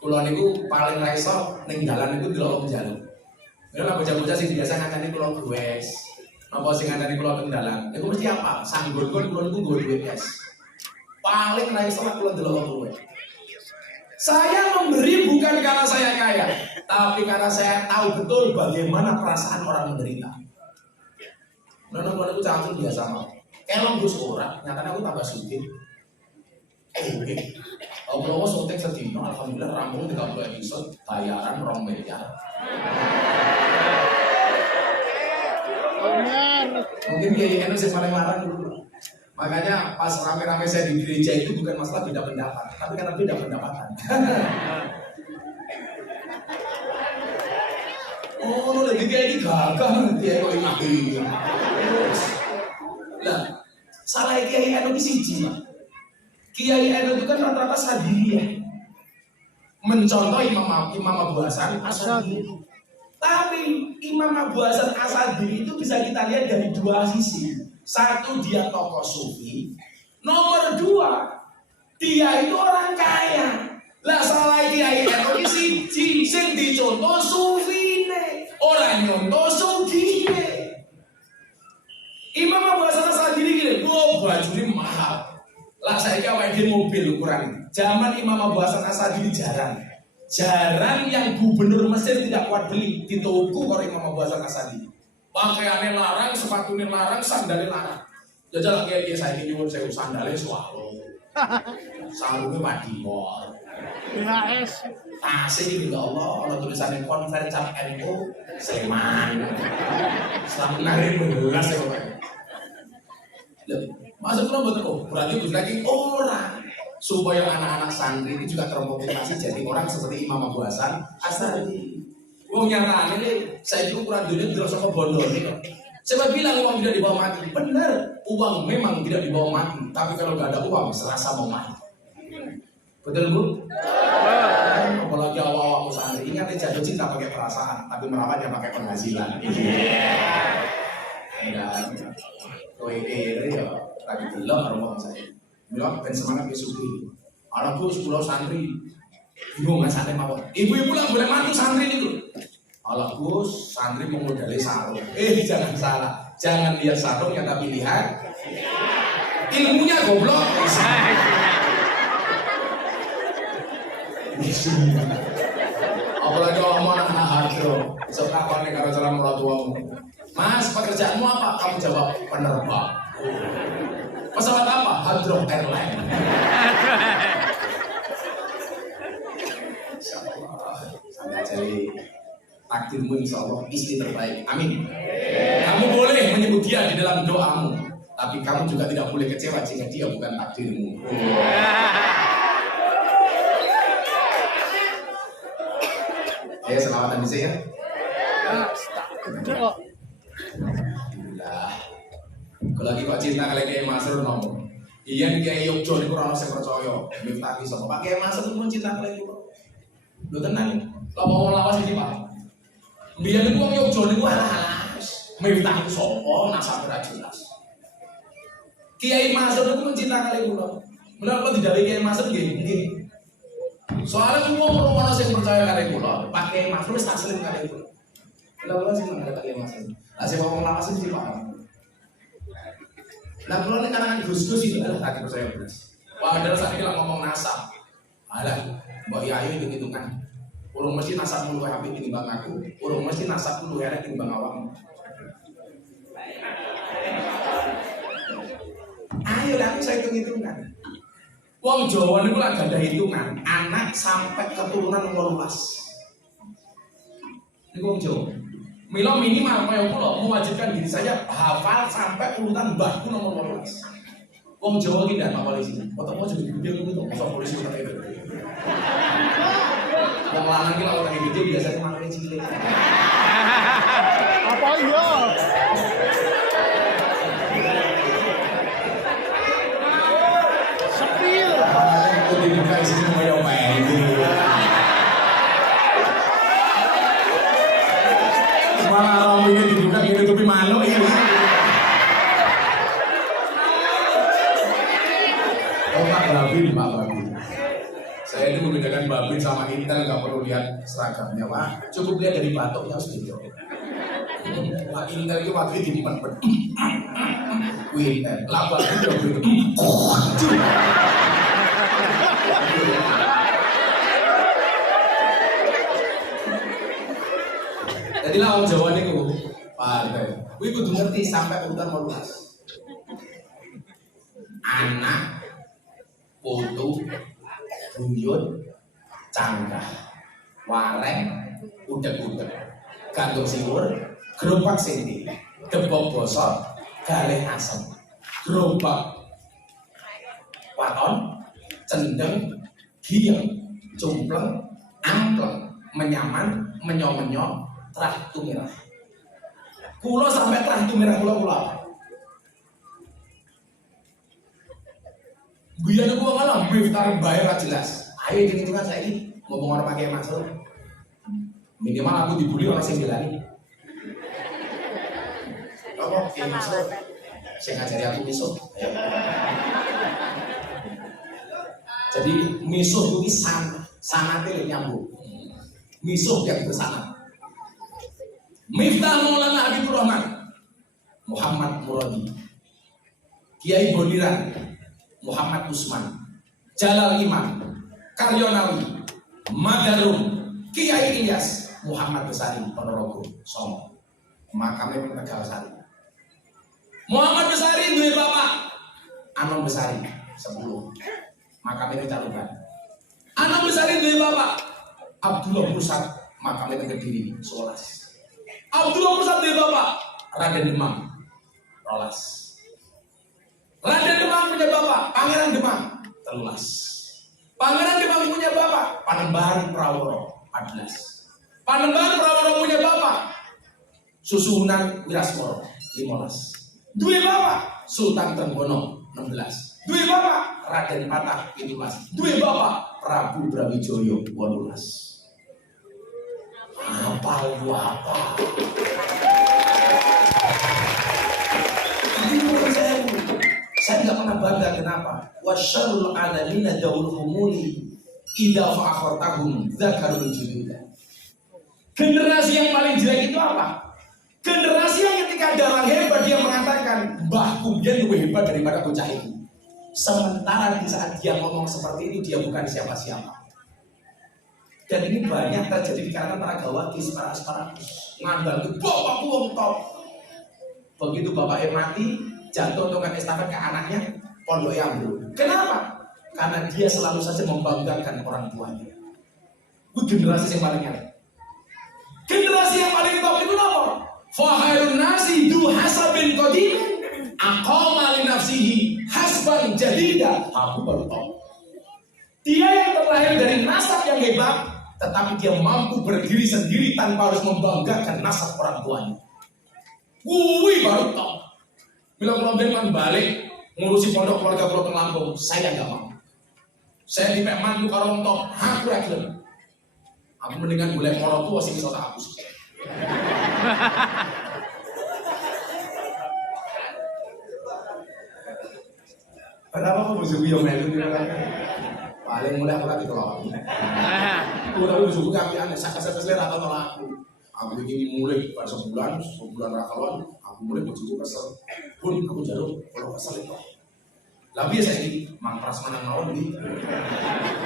Kulo niku paling raiso ning dalan niku delok wong njaluk. Lha bocah-bocah sing biasa ngancani kulo duwes. Napa sing ngancani kulo teng dalan? Niku mesti apa? Sanggon-gon kulo niku nggo duit es. Paling raiso kulo delok wong duwe. Saya memberi bukan karena saya kaya, tapi karena saya tahu betul bagaimana perasaan orang menderita. Nona kulo niku cacul biasa mah. Elong Gus ora, nyatane aku tambah sugih. Kalau syuting sedino, alhamdulillah rampung 30 episode, bayaran 2 miliar. Mungkin Kiai Eno sih paling larang dulu. Makanya pas rame-rame saya di gereja itu bukan masalah beda pendapat, tapi karena beda pendapatan. Oh, lu lagi kayak ini gagah, dia kok ini. Lah, salah Kiai Eno di siji, Pak. Kiai Eno itu kan rata-rata Sadiriyah, mencontoh Imam Abu Hasan Asadili. Tapi Imam Abu Hasan Asadili itu bisa kita lihat dari 2 sisi. Satu, dia tokoh sufi. Nomor 2, dia itu orang kaya. Lah salah Kiai Eno ini siji, sing dicontoh sufine, orang nyontoh sugine. Imam Abu Hasan Asadili gini, baju ini mahal. Lah saya kira di mobil ukuran. Zaman Imam Abu Hasan Asadili jarang yang gubernur Mesir tidak kuat beli di toko kalau Imam Abu Hasan Asadili. Pakaiannya larang, sepatunya larang, sandalnya larang. Jajal kayak saya ini nyuwun saya sandalnya swallow. Sarungnya Madimor. BHS. Asik ya Allah, kalau tulisannya konferensi NU Sleman. Selamat hari belas ya Bapak. Masuk pulau betul, berarti Gus lagi orang supaya anak-anak santri ini juga termotivasi jadi orang seperti Imam Abu Hasan Asadili. Wong nyata ini saya itu ukuran dunia terus sama bodoh ini. Siapa bilang uang tidak dibawa mati? Benar, uang memang tidak dibawa mati. Tapi kalau nggak ada uang, serasa mau mati. Betul Bu? Apalagi awal-awal santri ingat jatuh cinta pakai perasaan, tapi merawatnya pakai penghasilan. Ya. Lagi belum rumah saya bilang ben semangat besok ini anakku 10 santri bingung nggak santri mau ibu-ibu lah boleh mantu santri itu Allah Gus santri memodali sarung jangan salah jangan lihat sarungnya tapi lihat ilmunya goblok apalagi kalau mau anak hardro serta panik karena cara meratuamu Mas pekerjaanmu apa? Kamu jawab penerbang pesawat apa? Hadroh Airline. Insyaallah sampai jadi takdirmu insyaallah istri terbaik. Amin. Kamu boleh menyebut dia di dalam doamu, tapi kamu juga tidak boleh kecewa jika dia bukan takdirmu. Ya, selawatan bisa ya. Gede kok. Alhamdulillah. Kalau lagi kok cinta kalian kayak Masrur ngomong. Iya nih kayak Yogyo nih kurang saya percaya. Miftah sama Pak kayak Masrur pun cinta kalian itu. Lo tenang. Kalau mau lawas ini Pak. Biar nih uang Yogyo nih gua halas. Miftah itu sopo nasab jelas. Kiai Masrur itu mencinta kalian itu. Menurut tidak ada Kiai Masrur gini. Soalnya semua orang yang percaya kalian itu. Pakai Masrur tak seling kalian itu. Kenapa sih nggak ada Kiai Masrur? Asih ngomong lawas sih Pak. Nah kalau ini kalangan gus-gus itu adalah hati percaya belas. Wah adalah saat ini ngomong nasab. Alah, mbak Yayu itu hitungan. Urung mesti nasab mulu habis ini bang aku. Urung mesti nasab mulu ya ini bang awam. Ayo lah aku saya hitung-hitungan. Wong Jawa ini pula ada hitungan. Anak sampai keturunan 18. Ini wong Jawa. Milo minimal kayak pulau mewajibkan diri saya hafal sampai urutan mbahku nomor 12. Wong Jawa ki ndak apa polisi. Otakmu jadi gede ngono to, masa polisi utak itu. Wong lanang ki lek otak gede biasanya mangane cilik. Apa iya? Sepil. Aku dibuka di sini mau apa ini. Malah orang ini dibuka ditutupi malu ya. Oh Pak Babin, Pak Babin. Saya ini membedakan Babin sama Intel nggak perlu lihat seragamnya Pak. Cukup lihat dari batuknya sudah. Pak Intel itu waktu itu di depan. Intel, lah Babin udah begitu. Jadi lah orang Jawa ini ku, partai. Wih kudu ngerti sampai urutan 12. Anak, putu, buyut, canggah, waleng, udek-udek, gantung siwur, gerobak sindi, debok bosok, galih asem, gerobak, waton, cendeng, giyeng, cumpleng, ampleng, menyaman, menyong-menyong, terah tumirah. Kulo sampai terah tumirah kulo. Biar aku ngalah, Miftah bayar jelas. Ayo hitung-hitungan saya ini ngomong orang pakai Masrur. Minimal aku dibully orang sing bilani. Apa Kiai Masrur? Saya ngajari aku misuh. Jadi misuh itu sanate nyambung. Misuh yang bersama. Miftah Maulana Habibur Rahman Muhammad Muradi, Kiai Bodiran Muhammad Usman, Jalal Iman, Karyonawi, Madarum, Kiai Ilyas Muhammad Besari Ponorogo Songo, makamnya pun Tegal Sari. Muhammad Besari duwe bapak Anom Besari 10, makamnya Calungan. Anom Besari duwe bapak Abdullah Musad, makamnya Kediri 11. Abdullah Musad duwe bapak Raden Demang 12. Raden Demang punya bapak Pangeran Demang 13. Pangeran Demang punya bapak Panembahan Praworo 14. Panembahan Praworo punya bapak Susuhunan Wirasmoro 15. Duwe bapak Sultan Trenggono 16. Duwe bapak Raden Patah 17. Duwe bapak Prabu Brawijaya 18. Apa? Saya nggak pernah bangga kenapa? Wasyarul alamina daul humuli idza fa'akhartahum dzakarul junuda. Generasi yang paling jelek itu apa? Generasi yang ketika ada orang hebat dia mengatakan mbahku dia lebih hebat daripada bocah itu. Sementara di saat dia ngomong seperti itu dia bukan siapa-siapa. Dan ini banyak terjadi di kalangan para gawakis, para asparagus. Ngandal itu bapakku wong top. Begitu bapaknya mati, jatuh tongkat estafet ke anaknya, pondok yang ambruk. Kenapa? Karena dia selalu saja membanggakan orang tuanya. Itu generasi yang paling enak. Generasi yang paling top itu apa? Fahairun nasi du hasabin qadim aqama li nafsihi hasban jadida. Aku baru tahu. Dia yang terlahir dari nasab yang hebat, tetapi dia mampu berdiri sendiri tanpa harus membanggakan nasab orang tuanya. Wih, baru tahu. Bila kalau balik ngurusi pondok keluarga Pulau Lampung, saya nggak mau. Saya di mantu karo top, aku yakin. Aku mendingan boleh moro tua sih bisa tak hapus. Kenapa kamu bojoku yang melu paling mulai aku lagi tolong. Aku tapi bojoku kapian sak-sak selera atau tolak aku. Aku ini mulai pada sebulan rakawan, aku mulai bojoku kesel. Pun aku jarum kalau kesel itu. Lah biasa iki mangpras menang mawon iki.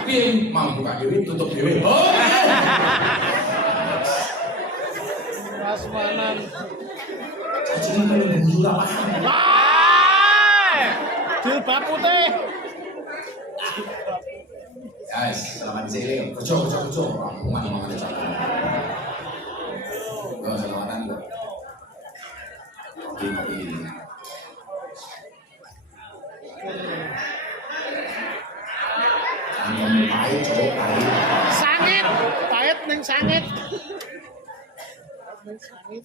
Piye mau buka dhewe tutup dhewe. Oh. Prasmanan. Cacing paling bunjul apa? Jilbab putih. Guys, selamat disini. Kerja. Mangan aja. Oh, selamatan kok. Oke. Jangan pahit, cowok pahit. Pahit ning sangit.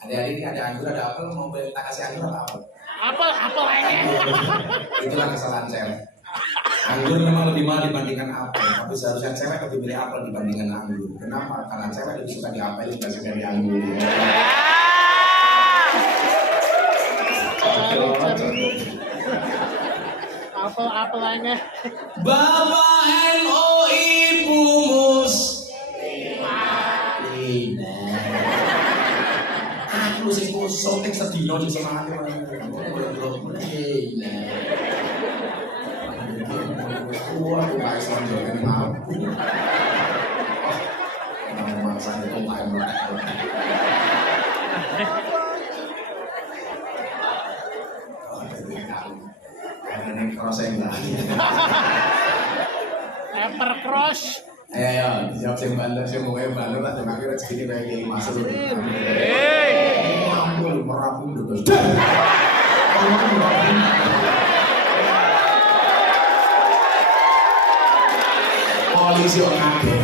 Adik-adik ini ada anggur, ada apel, mau tak kasih anggur atau apel? Apel aja. Itulah kesalahan cewek. Anggur memang lebih mahal dibandingkan apel, tapi seharusnya cewek lebih milih apel dibandingkan anggur. Kenapa? Karena cewek lebih suka di apel dibandingkan di anggur. Apel aja. Bapak NU Ibu Mus. Aku sing sotek sedino di semangate wah, aku gak iso njogen mampu. Nang mangsa itu main ini cross enggak. Pepper cross. Ayo, dijawab sing bandar, sing mau bandar tak dengar rezeki kayak gini masuk. Ampun, merapu terus. Polisi orang kaget.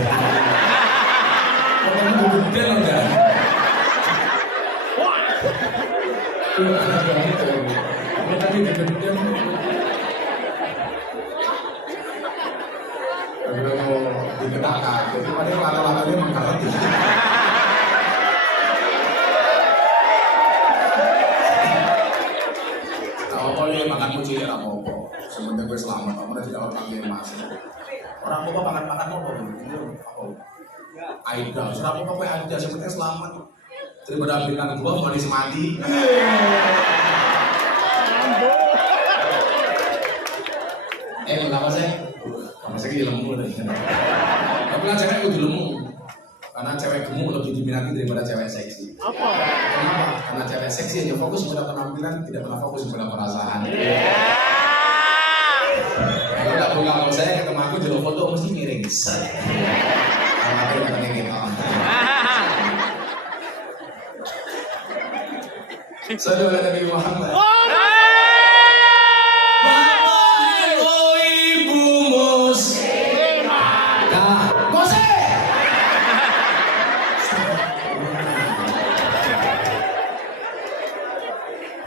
Orang gede loh dah. Wah. Tapi gede. Diketakkan, jadi padahal lata-latanya mengkarati. Kalau boleh makan kucing ya apa-apa, sebentar gue selamat, kamu tidak orang panggil mas. Orang tua makan apa? Aida, serap apa Aida, sebentar selamat. Daripada bintang dua mau disemati. Kenapa sih? Kamu sih lemu deh. Tapi kan cewek kudu lemu. Karena cewek gemuk lebih diminati daripada cewek seksi. Apa? Kenapa? Karena cewek seksi hanya fokus pada penampilan, tidak pernah fokus pada perasaan. Kalau saya ketemu aku di foto mesti miring. Karena aku yang penting gitu. Saudara Nabi Muhammad.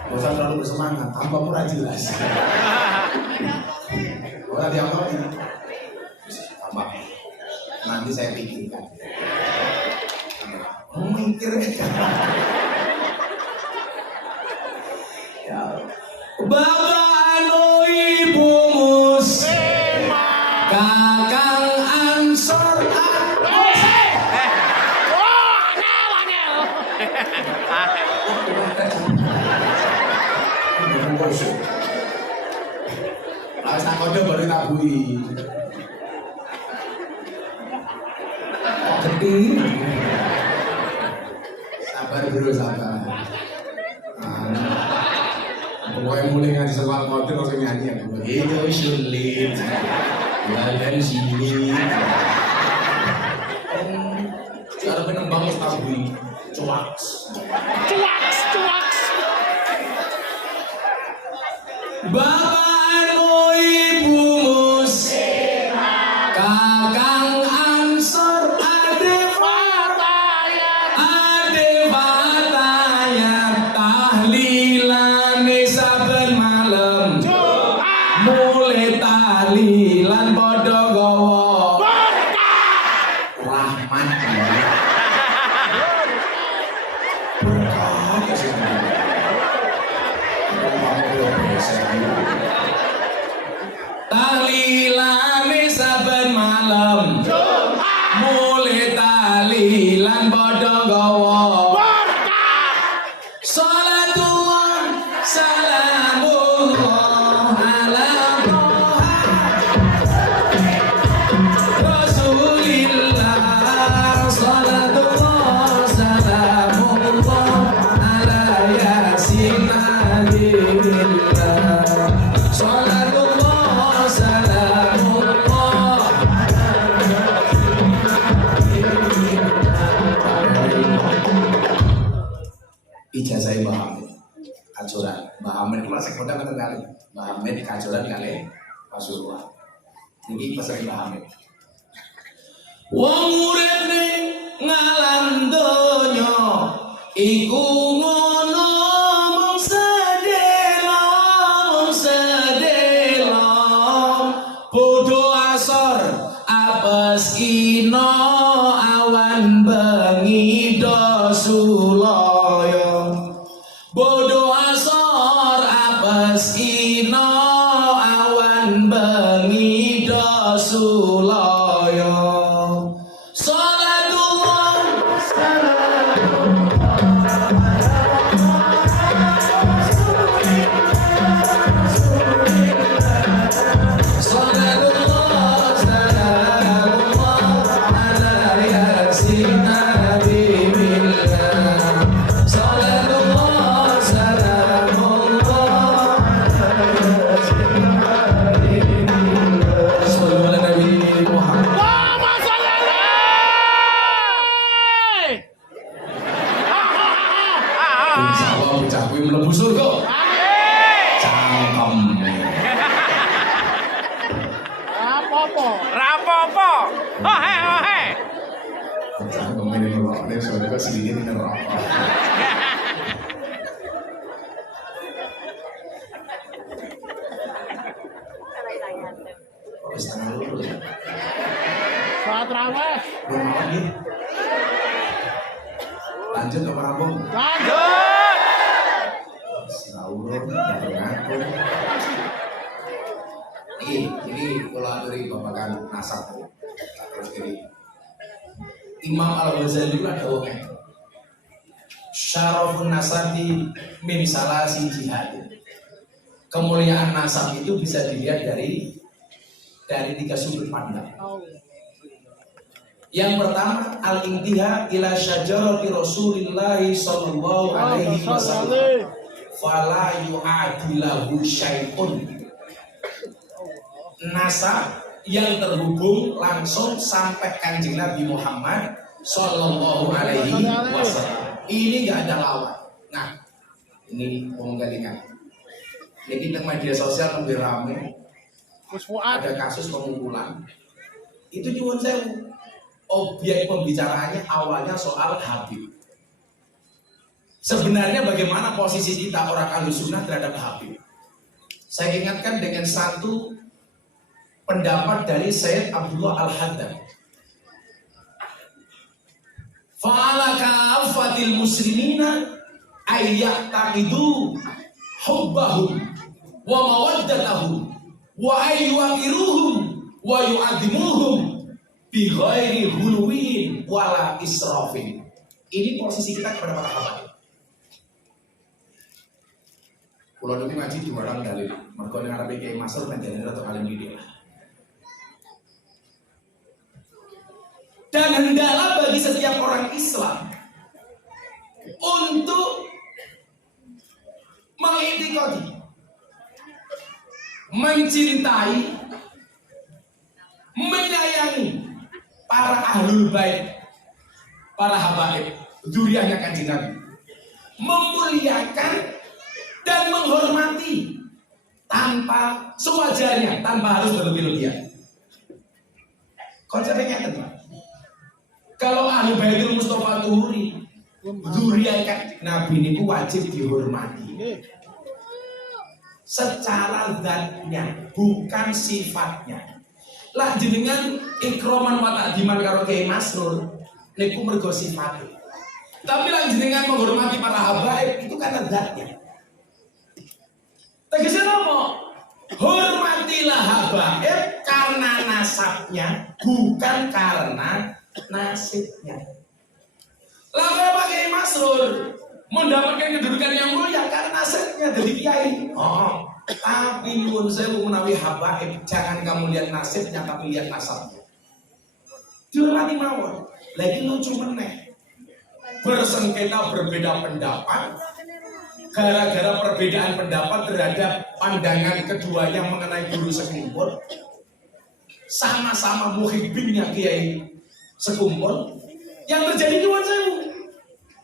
Bosan terlalu bersemangat, tanpa murah jelas. Orang diambil ini, tambah. Nanti saya pikirkan. Mikir. Ya. Bapak anu ibu mus, kakang ansor Harus nakode baru tabui. Gede. Sabar bro, sabar. Pokoknya mulai ngaji soal kode langsung nyanyi ya. Itu Dari sini. Cara penembang stabui, cuaks. Cuaks, cuaks. Bapakmu ibumu kakang ansor ade fatayat tahlilane saben malam mulai tahlilan padha gawa rahmat berkah kasih tahlilane saben malam mulai tahlilan padha gawa salatullah salamullah ala Rasulillah salatullah salamullah ala yasin nabiillah salatullah salamullah ijazah Mbah Hamid kajoran Mbah Hamid kula sing kota ngoten kali Mbah Hamid kajoran kali Rasulullah niki pesan Mbah Hamid wong urip ning ngalam donya iku ngono mung sedelo bodho asor apes ino awan bengi do sulaya bodho asor apes ino awan bengi do sulaya salatullah salatullah salamullah ala yasin nabiillah salatullah salamullah sallallahu ala nabi Muhammad Mama sallallahu. insyaallah bocah kuwi mlebu surga cangkem Apa-apa? Rapopo. Ohe ohe. cangkem ini ngerokok nih soalnya sedikit ini ngerokok setengah lulus ya Saat raweh. belum mau nih lanjut ke Prabowo Lanjut. Saurun ngatur-ngatur ini kalau dari babakan nasab terus ini Imam Al-Ghazali itu ada wongnya syarafun nasabi min salasi jihad kemuliaan nasab itu bisa dilihat dari 3 sudut pandang. Yang pertama al-intiha ila syajarati Rasulillah sallallahu alaihi wasallam fala yu'adilahu syai'un. Nasab yang terhubung langsung sampai Kanjeng Nabi Muhammad sallallahu alaihi wasallam. Ini enggak ada lawan. Nah, ini penggalingan. Jadi di media sosial lebih ramai ada kasus pengumpulan. Itu nyuwun sewu. Objek pembicaraannya awalnya soal Habib. Sebenarnya bagaimana posisi kita orang Ahlussunnah terhadap Habib? Saya ingatkan dengan satu pendapat dari Sayyid Abdullah Al-Haddad. Fa'ala ka'afatil muslimina ayya'taqidu hubbahum wa mawaddatahum wa ayyuakiruhum wa yu'adimuhum bi ghairi huluwin wala israfin. Ini posisi kita kepada para habaib. Kulo niku ngaji di barang dalil. Mergo ning arepe Kiai Masrur panjenengan rada alim di dia. Dan hendaklah bagi setiap orang Islam untuk mengitikadi, mencintai para ahlul bait, para habaib, dzurriyyahnya Kanjeng Nabi, memuliakan dan menghormati tanpa sewajarnya, tanpa harus berlebih-lebihan. Konsepnya nyata, Pak. Kalau ahli baitul Mustofa Tuhuri, dzurriyyah Kanjeng Nabi ini wajib dihormati secara zatnya, bukan sifatnya. Lah jenengan ikroman wa takdiman karo Kiai Masrur niku mergo sifate. Tapi lah jenengan menghormati para habaib itu karena zatnya. Tegasnya apa? Hormatilah habaib karena nasabnya, bukan karena nasibnya. Lah Pak Kiai Masrur mendapatkan kedudukan yang mulia karena nasibnya jadi kiai. Oh. Tapi pun saya menawi habaib, jangan kamu lihat nasibnya, tapi lihat nasabnya. Dihormati mawon. Lagi lucu meneh. Bersengketa berbeda pendapat, gara-gara perbedaan pendapat terhadap pandangan keduanya mengenai guru sekumpul, sama-sama muhibbinnya Kiai Sekumpul, yang terjadi cuma sewu.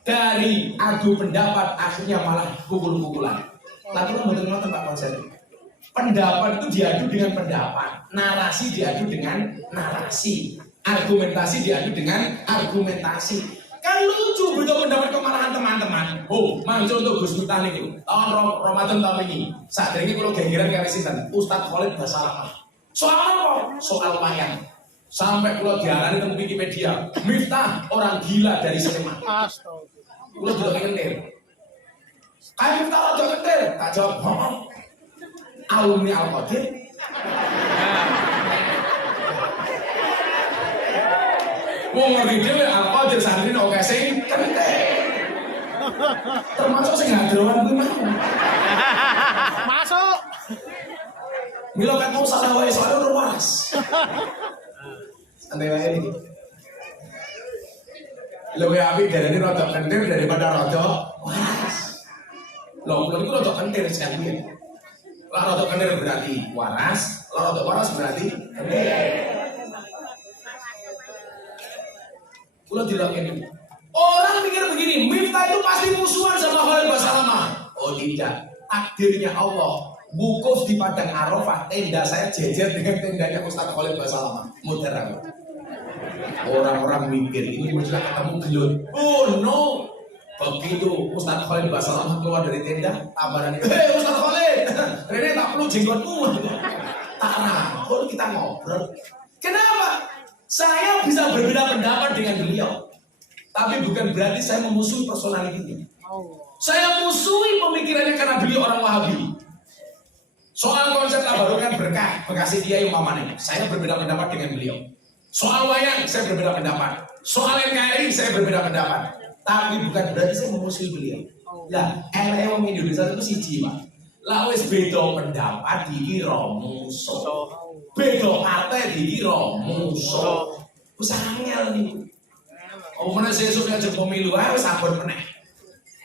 Dari adu pendapat akhirnya malah pukul-pukulan. Lalu betul-betul Pak konsep. Pendapat itu diadu dengan pendapat, narasi diadu dengan narasi, argumentasi diadu dengan argumentasi. Kan lucu betul pendapat kemarahan teman-teman. Oh, mancul untuk Gus Miftah nih. Tahun Ramadan tahun ini. Saat ini kalau gegeran kali sinten, Ustadz Khalid Basalamah. Soal apa? Soal wayang. Sampai kalau diarani temu Wikipedia, Miftah orang gila dari Sleman. Astaga. Kalau tidak kentir. Kayak Miftah aja kentir, tak jawab. Alumni Al-Qadir. Wong ngerti dhewe Al-Qadir santri oke sing kentir. Termasuk sing hadrowan kuwi mau. Masuk. Mila kan mau salah wae soalnya luas. Santai wae iki. Lebih apik darane rada kentir daripada rada waras. Loh, kalau itu rada kentir sekalian. Lah rada kentir berarti waras, lah rada waras berarti kentir. Kalau tidak ini, orang mikir begini, Miftah itu pasti musuhan sama Khalid Basalamah. Oh tidak, takdirnya Allah. Wukuf di padang Arafah, tenda saya jejer dengan tendanya Ustaz Khalid Basalamah. Muter aku. Orang-orang mikir ini muncul ketemu gelut. Oh no. Begitu Ustaz Khalid Basalamah keluar dari tenda, tabaran itu, hei Ustaz Khalid, Rene tak perlu jenggotmu. Tak rangkul kita ngobrol. Kenapa? Saya bisa berbeda pendapat dengan beliau, tapi bukan berarti saya memusuhi personalitinya. Saya musuhi pemikirannya karena beliau orang Wahabi. Soal konsep tabarukan berkah, Bekasi Kiai umpamanya, saya berbeda pendapat dengan beliau. Soal wayang, saya berbeda pendapat. Soal NKRI, saya berbeda pendapat. Tapi bukan berarti saya memusuhi beliau. Lah, LM Indonesia itu siji, Pak. Lah wis beda pendapat dikira musuh. Beda partai dikira musuh. Wis angel niku. Omone sesuk nek pemilu ae wis abot meneh.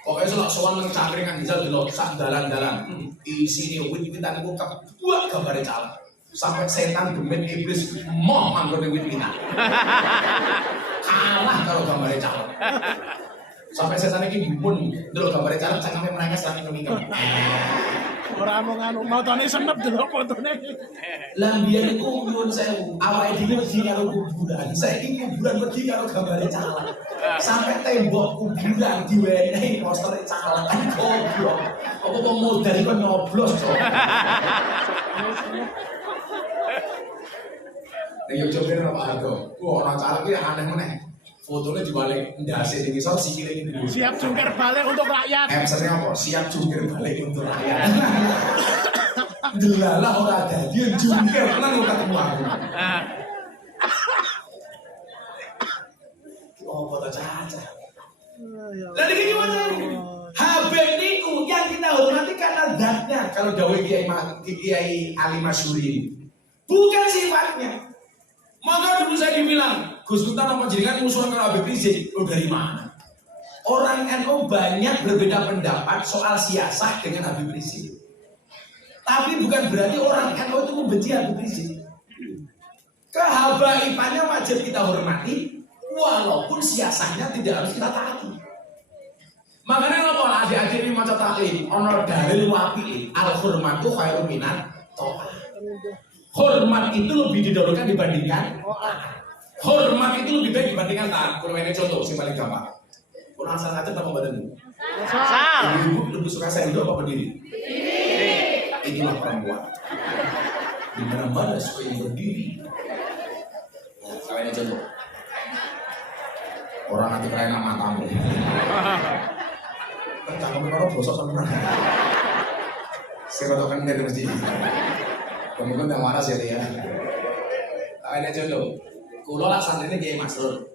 Pokoke selak sowan nang cangkringan bisa delok sak dalan-dalan. Isine wit-witan iku kebuak gambare calon. Sampai setan demit iblis mau manggone wit-witan. Kalah kalau gambare calon. Sampai setan iki pun delok gambare calon cangkeme merengkes ra mikir-mikir. Ora mau nganu, motone senep delok fotone. Lah biyen iku nyuwun sewu, awake dhewe wedi karo kuburan. Saiki kuburan wedi karo gambare calon. Sampai tembok kuburan diwenehi poster calon. Goblok. Apa modal iku nyoblos to. Nek yo coba apa harga? Wah, ana calon ki aneh meneh. Fotonya dibalik ndase di ngisor sikile iki dulu. Siap jungkir balik untuk rakyat. Maksudnya apa? Siap jungkir balik untuk rakyat. Delalah ora dadi jungkir tenan kok ketemu aku. Oh, foto caca. Lah iki gimana? Habib niku yang kita hormati karena zatnya. Kalau dawuh Kiai Ali Masyuri. Bukan sifatnya. Maka dulu saya dibilang, Gus Miftah nama jenengan musuhan karo Habib Rizik. Oh dari mana? Orang NU banyak berbeda pendapat soal siasah dengan Habib Rizik. Tapi bukan berarti orang NU itu membenci Habib Rizik. Kehabaibannya wajar. wajib kita hormati, walaupun siasatnya tidak harus kita taati. Makanya kalau adik-adik ini maca taklim, ono dalil wapi, al hormatu khairum minat to'ah. Hormat itu lebih didahulukan dibandingkan hormat itu lebih baik dibandingkan taat. Kalau ini contoh yang paling gampang. Kalau asal ngajar apa badan? Asal. Ibu lebih suka saya duduk apa berdiri? Itulah perempuan. Di mana-mana suka yang berdiri. Nah, kalau ini contoh. Orang nanti keren nama tamu. Cangkem kalau bosok sama. Saya rotokan dari masjid. Kemudian yang waras ya dia. Ini contoh. Kulo lah santrinya Kiai Masrur.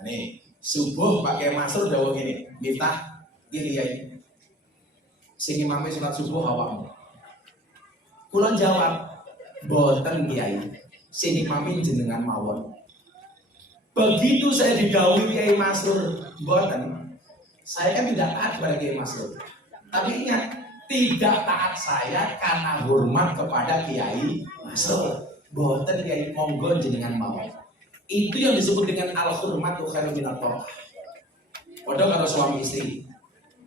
Ini subuh pakai Masrur dawuh gini. Miftah gini ya. Sing imame salat subuh awakmu. Kulo jawab, boten Kiai. Sing imame jenengan mawon. Begitu saya didhawuhi Kiai Masrur, boten. Saya kan tidak taat kepada Kiai Masrur. Tapi ingat, tidak taat saya karena hormat kepada Kiai Masrur. Boten Kiai monggo jenengan mawon. Itu yang disebut dengan al-hurmatu khairum minat to'ah. Padha karo suami istri.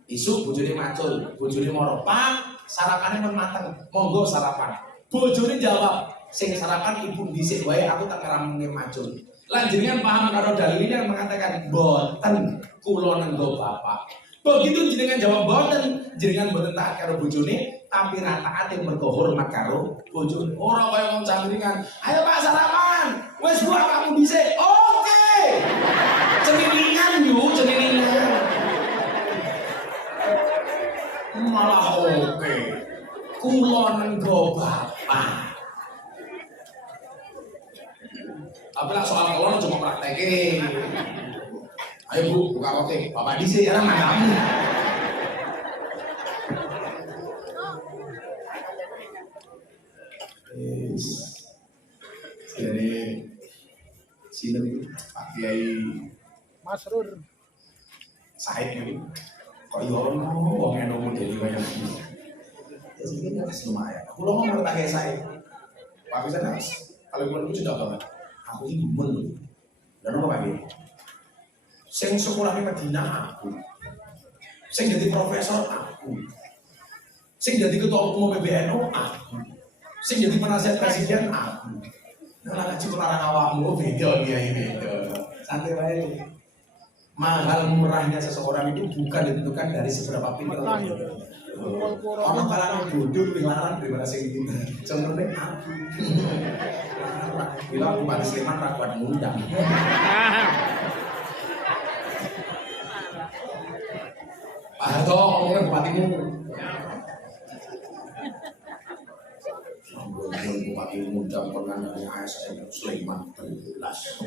Isu bojone macul, bojone moro, "Pak, sarapane pun mateng. Monggo sarapan." Bojone jawab, "Sing sarapan ibu dhisik wae, aku tak ngeramunge macul." Lan jenengan paham karo dalil ini yang mengatakan boten kula nenggo bapak. Begitu jenengan jawab boten, jenengan boten taat karo bojone, tapi ra taat yang mergo hormat karo bojone. Ora kaya wong cangkringan, "Ayo Pak sarapan." Wes buah kamu dhisik. Oke. Ceniningan yuk, ceniningan. Malah oke. Kula nenggo bapak. Tapi lah soal kelon cuma praktekin. Ayo Bu, buka kote. Bapak dhisik ya manamu. Jadi sini Pak Kiai Masrur. Said ini. Kok yo ono wong eno model kaya iki. Ya sing kan lumayan. Aku lo mau bertanya saya. Pak bisa nas. Kalau gue lucu tidak banget. Aku ini demen. Dan apa lagi? Sing sekolahnya Madinah aku. Sing jadi profesor aku. Sing jadi ketua umum PBNU aku. Sing jadi penasihat presiden aku. Nah ngaji pelarang awakmu beda dia ini. Santai baik. Mahal murahnya seseorang itu bukan ditentukan dari seberapa pintar. Orang kalangan bodoh lebih larang daripada sing pintar. Contohnya aku. Bila Bupati Sleman raguan ngundang. Pak Harto, ngomongnya bupatimu. Bupati ngundang pernah dari ASN Sleman 13.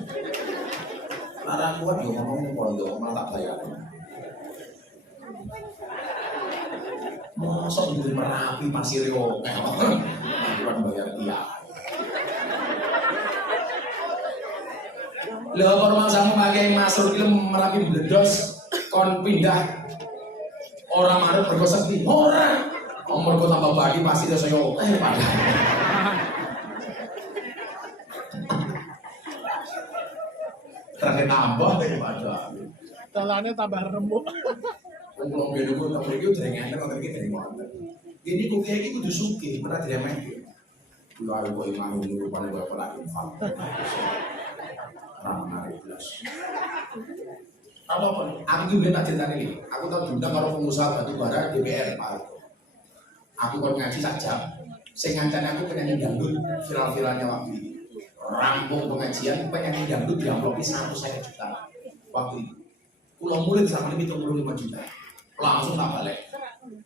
Larang kuat ya ngomong pondok, malah tak bayar. Masa di Merapi Pasir yo, bukan bayar dia. Lah orang sama pakai masuk film Merapi bledos, kon pindah orang mana bergosok di orang, omor kau tambah bagi pasti dia soyo, padahal. Ternyata tambah daripada. Jalannya tambah remuk. Kalau beda gue tak pergi udah nggak ada kalau kita dari mana. Ini kok kayak gitu tuh suki, pernah tidak main gitu. Dulu ada gue imam dulu pada gue pelaku infak. Ramah plus. Apa? Aku juga tak cerita ini. Aku tahu juga kalau pengusaha batu bara DPR Pak. Aku kalau ngaji saja. Saya ngancam aku penyanyi dangdut viral-viralnya waktu itu. Rampung pengajian penyanyi dangdut diamplopi 100 juta waktu itu. Pulau murid sama ini 35 juta. Langsung tak balik.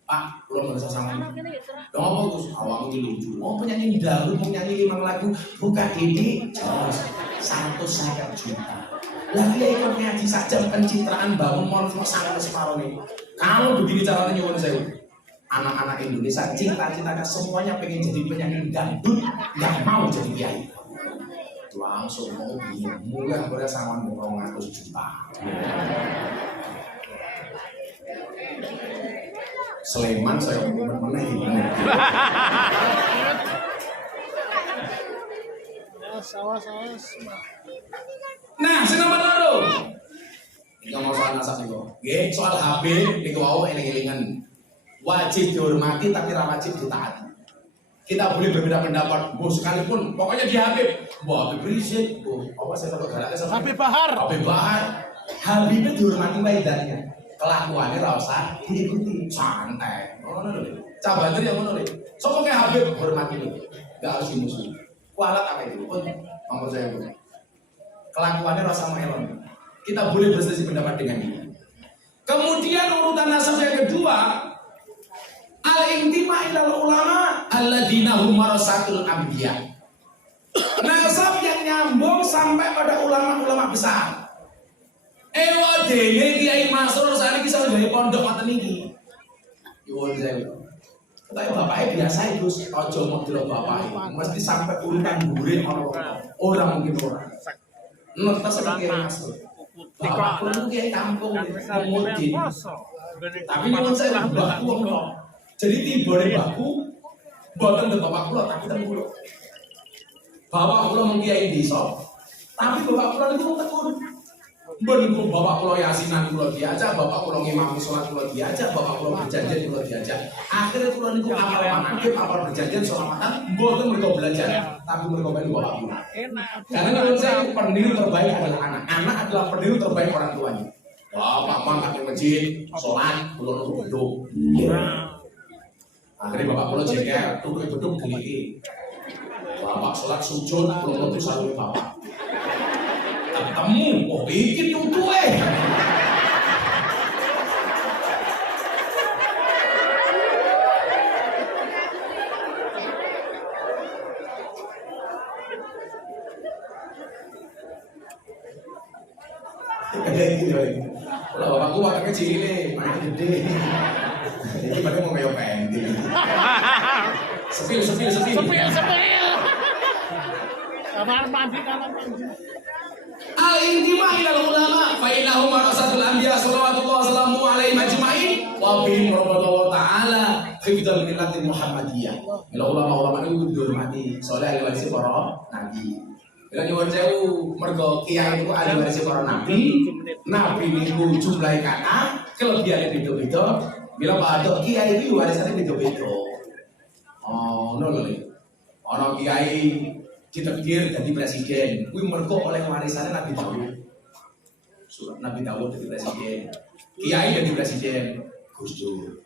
Pak, pulau merasa sama ini. Dong apa Gus? Awalnya ini lucu. Oh penyanyi dangdut penyanyi 5 lagu buka ini. Jos 100 juta. Lagi ikut ngaji saja pencitraan bangun mall sampai separuh ini. Kalau begini caranya nyuwun saya. Anak-anak Indonesia cita-citanya semuanya pengen jadi penyanyi dangdut, nggak mau jadi kiai. Langsung mau mulai sama 200 juta. Sleman saya mana gimana? awas. Nah, sing nomor loro. Iki ngomong soal nasab niku. Nggih, soal HP niku wau eling-elingan. Wajib dihormati tapi ra wajib ditaati. Kita boleh berbeda pendapat, sekalipun pokoknya di Habib. Wah, Habib berisik. Apa saya kalau galaknya sama Habib Bahar. Habib itu dihormati waidatnya. Kelakuannya ra usah diikuti, santai. Ngono lho. Cabater yang ngono lho. Sopo kayak Habib hormati lho. Enggak harus dimusuhi. Kualat apa itu? Nomor saya Bu. Kelakuannya ra usah melon. Kita boleh berselisih pendapat dengan dia. Kemudian urutan nasab yang kedua, al-intima ilal ulama alladzina hum warasatul anbiya. Nasab yang nyambung sampai pada ulama-ulama besar. Ewa dene Kiai Masrur sakniki iso gawe pondok ngoten iki. Nyuwun sewu. Tapi bapaknya biasa itu, ojo model bapaknya. Mesti sampai urutan dhuwure orang mungkin orang. Nonton sebagai Kiai Masrur. Bapak pun Kiai kampung mudin. Tapi nyuwun sewu bapak kok. Jadi tibone baku, buatan ke bapak kula tapi teng kula. Bapak kula mung kiai desa, tapi bapak kula niku tekun. Ben bapak kula yasinan kula diajak, bapak kula ngimami salat kula diajak, bapak kula berjanjian kula diajak. Akhirnya kula niku apal manakib, apal berjanjian salamatan, mboten mergo belajar, tapi mergo ben bapak kula. Karena menurut saya peniru terbaik adalah anak. Anak adalah peniru terbaik orang tuanya. Bapak mangkat di masjid, salat, kula niku beduk. Akhirnya bapak kula jengkel, duduk geliki. Bapak sholat sujud, belum tentu selalu bapak. Ketemu, oh bikin tutu Kalau bapakku waktu kecil ini, mana gede. Ini pada mau kayak penting. Sepil. Kamar mandi. Al-intima ilal ulama fa innahum warasatul anbiya sallallahu wasallam alaihi majma'in wa bihim rabballahu ta'ala hifdzal millati Muhammadiyah. Bila ulama-ulama itu dihormati soalnya ahli waris para nabi. Bila nyuwun sewu mergo kiai itu ahli waris para nabi. Nabi niku jumlahe kata, kelebihane beda-beda. Bila padha kiai iki warisane beda-beda. Oh, ngono lho. Ana kiai ditakdir jadi presiden, kuwi mergo oleh warisannya Nabi Daud. Surat Nabi Daud jadi presiden. Kiai jadi presiden, Gus Dur.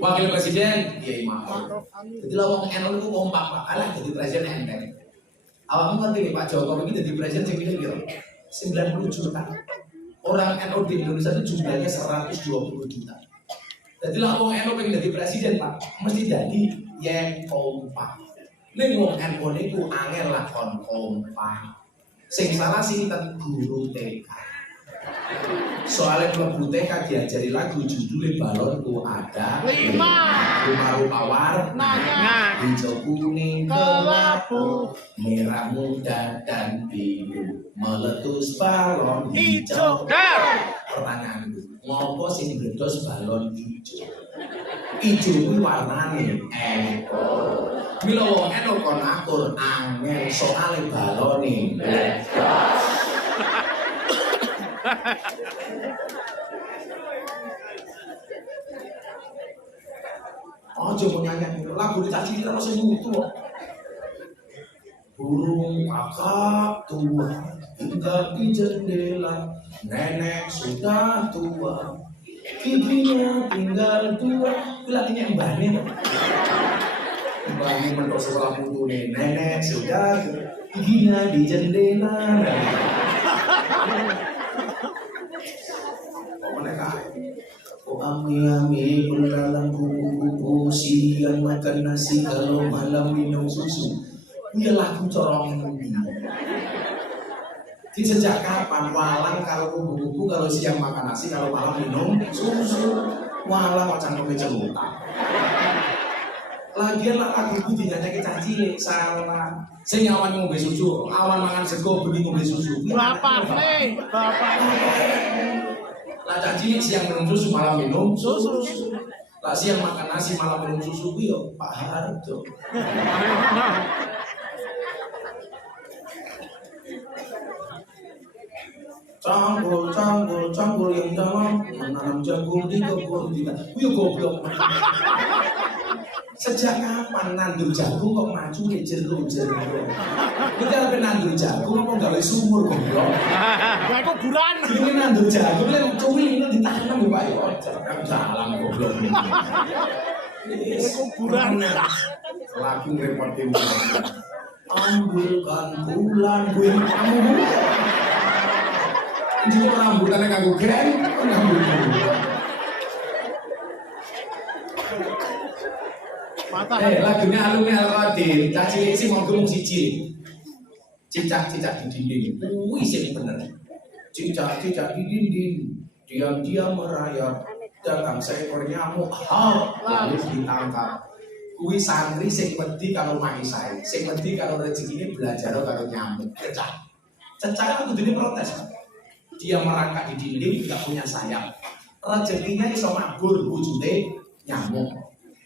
Wakil presiden, Kiai Ma'ruf. Jadi lah wong NU itu kompak, Pak. Alah jadi presiden enteng. Awakmu ngerti nih Pak Jokowi ini jadi presiden sing piro? 90 juta. Orang NU di Indonesia itu jumlahnya 120 juta. Jadi lah wong NU pengen jadi presiden, Pak. Mesti jadi yang kompak. Ning wong NU niku angel lakon kompak. Sing salah sinten guru TK. Soalnya mlebu TK diajari lagu judulnya balonku ada 5 rupa warna hijau kuning kelabu merah muda dan biru meletus balon hijau. Pertanyaanku, ngopo sing meletus balon hijau? Hijau kuwi warnane eko. Mila wong NU kon akur angel soalé balone. Ojo nyanyi lagu dicaci kira sing mutu kok. Burung kakak tua tinggal di jendela, nenek sudah tua, giginya tinggal 2. Bilangnya mbahne kok. Mbahne mentok sekolah putu nih, nenek sudah giginya di jendela. Oh mereka. Oh ami belalang kupu-kupu siang makan nasi kalau malam minum susu. Ini lagu corongin ini. Di sejak kapan walang kalau kupu-kupu kalau siang makan nasi kalau malam minum susu. Walang macam cemuta. Lagian lah lagu itu dinyanyi caci salah. Sing awan ngombe susu, awan mangan sego bengi ngombe susu. Bapak nih. Lah caci siang minum susu malam minum susu. Lah siang makan nasi malam minum susu yo Pak Harjo. Cangkul yang dalam menanam jagung di kebun kita. Wih goblok. Sejak kapan nandur jagung kok maju ke jeruk? Kita harus nandur jagung kok gawe sumur goblok. Lah kok buran. Jadi nandur jagung lek cuwil itu ditanam Pak yo. Jangan jalan goblok. Kok buran. Lagi ngerepotin. Ambilkan bulan gue kamu. Jika rambutannya kanggo keren, ngambil Mata. lagunya alumni Al-Qadir, cak cilik sih mau gulung siji. Cicak-cicak di dinding. Wih, sing bener. Cicak-cicak di dinding, diam-diam merayap. Datang seekor nyamuk, lalu ditangkap. Kuwi santri sing wedi karo maisai, sing wedi karo rezekine belajar karo nyamuk. Cecak itu kudune protes. Dia merangkak di dinding, tidak punya sayap. Rezekinya iso mabur, wujudnya nyamuk.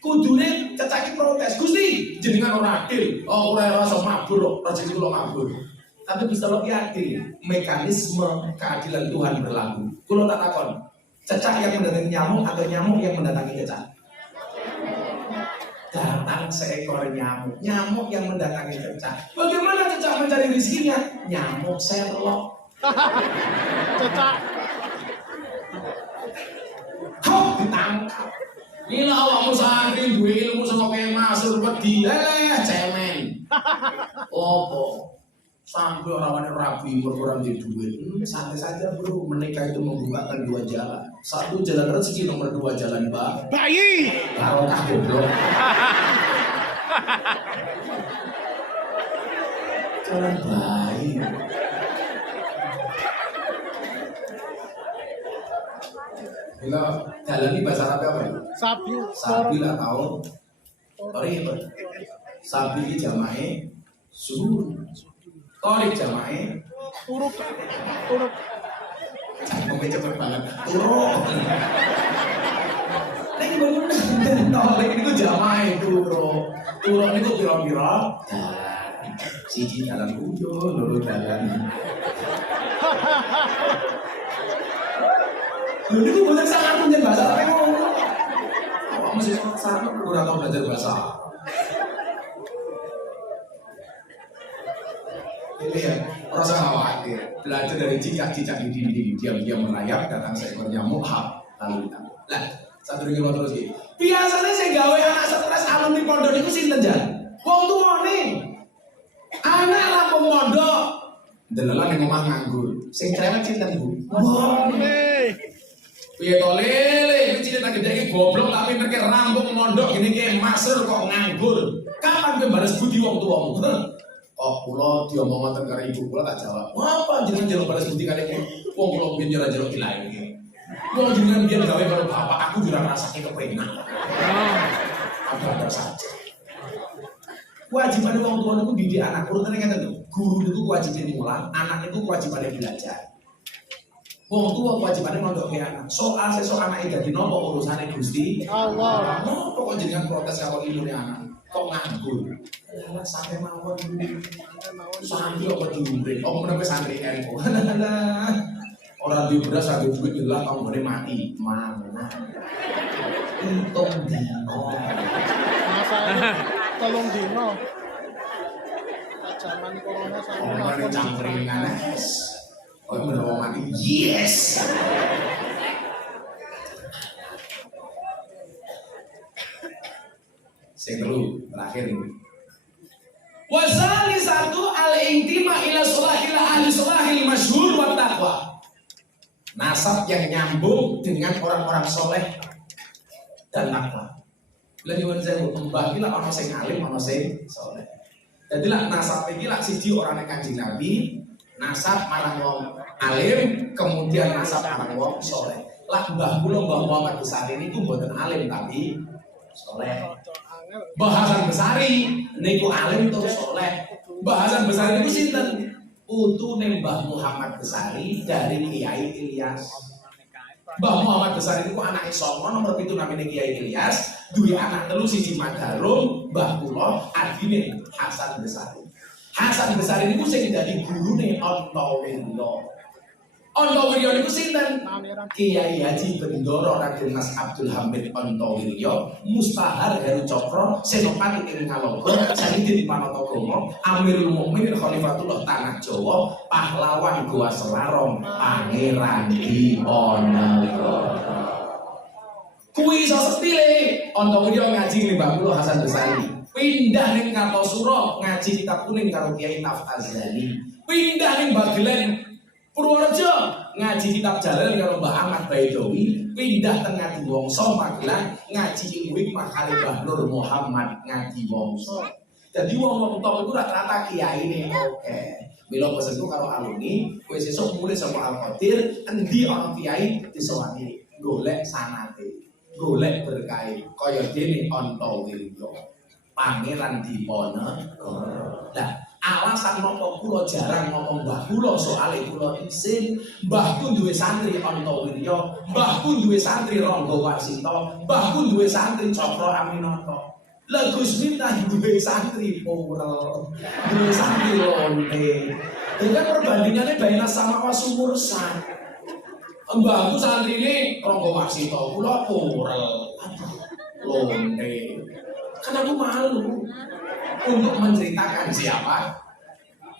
Kudune cecaki protes, Gusti, jenengan ora adil. Oh, ora iso mabur kok, rezeki kula mabur. Tapi bisa lo yakin, mekanisme keadilan Tuhan berlaku. Kulo tak takon, cecak yang mendatangi nyamuk atau nyamuk yang mendatangi cecak? Datang seekor nyamuk, nyamuk yang mendatangi cecak. Bagaimana cecak mencari rezekinya? Nyamuk Sherlock. Cecak. Hop ditangkap. Ini awakmu santri duwe ilmu saka kaya masuk wedi. Cemen. Opo? Sampai orang-orang rabi berkurang di duit. Santai saja bro, menikah itu membukakan dua jalan. Satu jalan rezeki, nomor dua jalan bayi. Barokah goblok. Jalan bayi. Bila jalan ini bahasa Arab apa ya? Sabi lah tahu. Torik. Sabi ini jamae suhur. Torik jamae Urut. Ngomongnya cepet banget. Turuk. Ini bener. Torik ini jamae turuk. Turuk ini piro-piro. Jalan. Siji jalan ujo, loro jalan. Loh, ini boleh sangat punya bahasa Arab ngomong. Apa masih sangat kurang tahu belajar bahasa Arab. Ini ya, rasa khawatir. Belajar dari cicak-cicak di dinding, diam-diam merayap, datang seekor nyamuk, lalu ditangkap. Lah, satu lagi terus gitu. Biasanya saya gawe anak stres alumni pondok itu sinten jan. Wong tuane. Anak lampung mondok. Delalah ning omah nganggur. Sing cerewet sinten Bu? Wah, piye to lele, iki cerita gede iki goblok tapi pinter ke rambung mondok gini ki masur kok nganggur. Kapan kowe balas budi wong tuamu? Oh, kula diomong ngoten karo ibu kula tak jawab. Apa jenengan jero balas budi kali iki? Wong kula mbiyen jero ilahi iki. Wong jenengan biyen gawe karo bapak aku ora ngrasake kepenak. Ada saja. Kewajiban wong tua niku didik anak urutane ngeten lho. Guru niku kewajiban mulang, anak niku kewajiban belajar. Wong tua kewajibannya mondok ke anak. Soal sesuk anake dadi napa urusane Gusti Allah. Napa kok jenengan protes karo ilune anak? Kok nganggur? Lah sampe mawon santri kok diurip. Oh menapa santri NU? Ora duwe beras, ora duwe duit jelas tanggane mati. Mana? Untung dino. Masane tolong dino. Zaman corona sampe Omane cangkringan. Oh, bener mau mati. Yes. Sing telu terakhir ini. Wasali satu al-intima ila sulahil ahli sulahil masyhur wa taqwa. Nasab yang nyambung dengan orang-orang soleh dan takwa. Bila nyuwun sewu, mbahila ana sing alim, ana sing soleh. Jadi lah nasab iki lah siji orane Kanjeng Nabi, nasab marang wong alim, kemudian nasab marang wong soleh. Lah mbah kula Mbah Muhammad Besari niku mboten alim tapi soleh. Mbah Hasan Besari niku alim tur soleh. Mbah Hasan Besari niku sinten? Putune Mbah Muhammad Besari dari Kiai Ilyas. Mbah Muhammad Besari niku anake sanga nomor 7 namine Kiai Ilyas, duwe anak telu siji Madarum, Mbah kula adine Hasan Besari. Hasan Besari niku sing dadi gurune Antawillah. Ontowiryo niku sinten? Pangeran. Kiai Haji Bendoro Raden Mas Abdul Hamid Ontowiryo, Mustahar Heru Cokro, Senopati ing Kalogo, Sayyidin Panatagomo, Amirul Mukminin Khalifatullah Tanah Jawa, pahlawan Goa Selarong, Pangeran Diponegoro. Kuwi iso sepile Ontowiryo ngaji ning Mbah kula Hasan Besari. Pindah ning Kartosuro ngaji kitab kuning karo Kiai Tafazali. Pindah ning Bagelen Purworejo ngaji kitab Jalal karo Mbah Ahmad Baidowi, pindah teng Ngadi Wongso Magelang ngaji ilmu hikmah kali Mbah Nur Muhammad Ngadi Wongso. Jadi wong top itu rata-rata kiai nih oke. Mila pesenku karo alumni, kowe sesuk mulai sama Al-Qadir, endi ana kiai disowani golek sanate, golek berkah kaya dene Ontowiryo. Pangeran Diponegoro. Lah alasan nopo kula jarang ngomong mbah kula soalé kula isin mbahku duwe santri Ontowiryo, mbahku duwe santri Rangga Warsita, mbahku duwe santri Cokro Aminoto. Lah Gus Miftah duwe santri Purel, duwe santri Lonte. Dengan perbandingannya Baina sama Wasumursan. Mbahku santri ini Rangga Warsita, kula Purel, Lonte. Karena aku malu untuk menceritakan siapa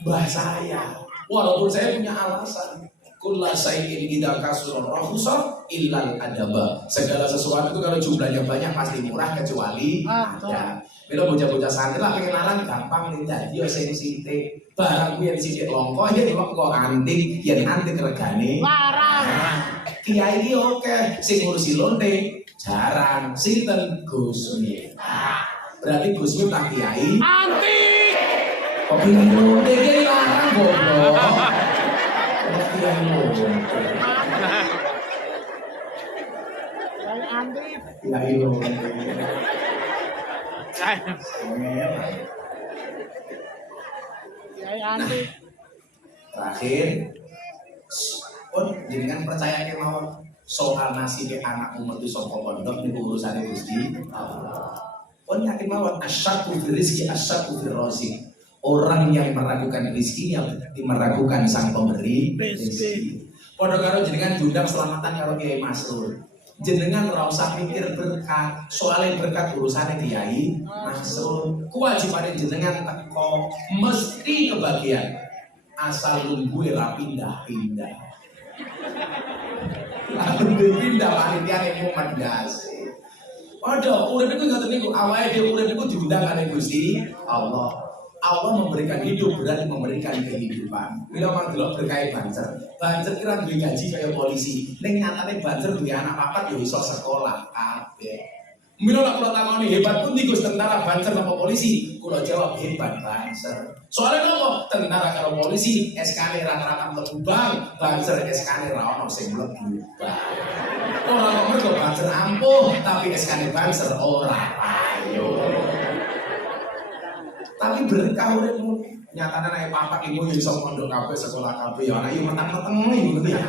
mbah saya. Walaupun saya punya alasan. Kullu syai'in idza kasura rakhsa illal adaba. Segala sesuatu itu kalau jumlahnya banyak pasti murah kecuali ada. Bila bocah-bocah santri lah pengen larang gampang nih dadi yo sing sithik. Barang kuwi sithik longko ya kok antik, yen antik regane larang. Kiai iki oke, sing ngurusi lonte jarang. Sinten Gus Miftah. Berarti Gus Miftah kiai antik. Kok bingung deh larang goblok. Kiai lonte. Kiai antik. Kiai lonte. Kiai antik. Terakhir, pun jenengan percaya ke mau soal nasib anak umat itu saka pondok niku urusane Gusti Allah. Pun yakin mawon asyakku fil rizki asyakku fil razik. Orang yang meragukan rizkinya berarti meragukan sang pemberi rizki. Padha karo jenengan diundang selamatan karo Kiai Masrur. Jenengan ora usah mikir berkat, soalnya berkat urusane Kiai Masrur. Kewajibane jenengan teko mesti kebagian. Asal lungguhe ra pindah-pindah. Lalu pindah panitia ning umat gase. Padha urip iku ngoten niku, awake dhewe urip iku diundang kali Gusti Allah. Allah memberikan hidup berarti memberikan kehidupan. Bila mandelok berkait Banser. Banser kira duwe gaji kaya polisi. Ning nyatane Banser duwe anak papat yo iso sekolah kabeh. Mila lak kula takoni hebat pundi Gus tentara Banser apa polisi? Kula jawab hebat Banser. Soalnya nopo? Tentara karo polisi SK-ne rata-rata mlebu bank, Banser SK-ne ra ono sing mlebu bank. Ora kok mergo Banser ampuh, tapi SK-ne Banser ora payu. Tapi berkah uripmu. Nyatane nek papak iku yo iso mondok kabeh sekolah kabeh ya anak yo meteng-meteng ngono ya.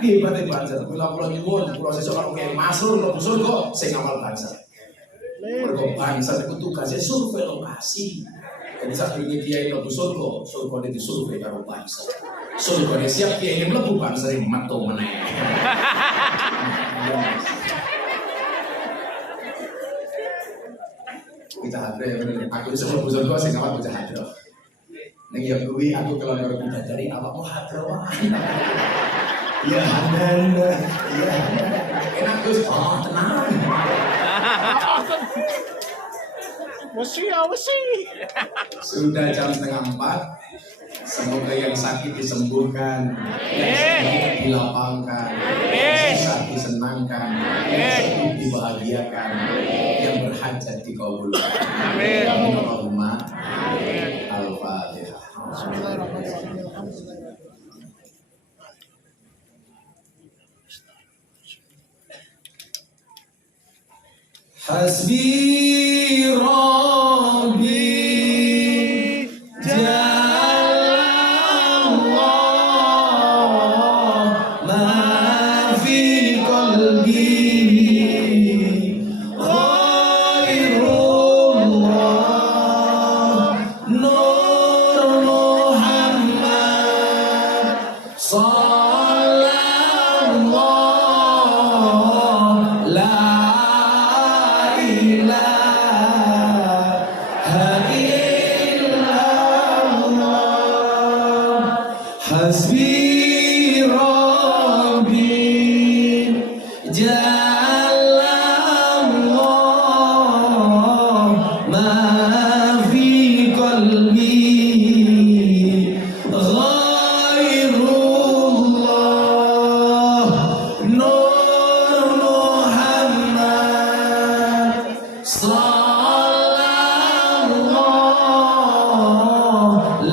Hebat Banser. Kula nyuwun, kula sesuk karo Kiai Masrur mlebu surga sing ngawal Banser. Mergo Banser iku tugasnya survei lokasi. Jadi saat ini Kiai mlebu surga, surga disurvei karo Banser. Surga siap Kiai mlebu Banser metu meneh. Kita hadre, aku disuruh busur gua sih kawan bocah hadro. Neng ya kuwi aku kalau nyuruh kita dari awakmu hadro. Ya Anda, ya enak Gus, oh tenang. Wesi. Sudah jam 3:30. Semoga yang sakit disembuhkan, yang sedih dilapangkan, yang susah disenangkan, yang sedih dibahagiakan, yang berhajat dikabulkan. Amin. Allahumma Al-Fatihah. Hasbi Rabbi Nur Muhammad Hasbi Rabbi Jalallah ma fi qalbi ghairullah Nur Muhammad Sallallahu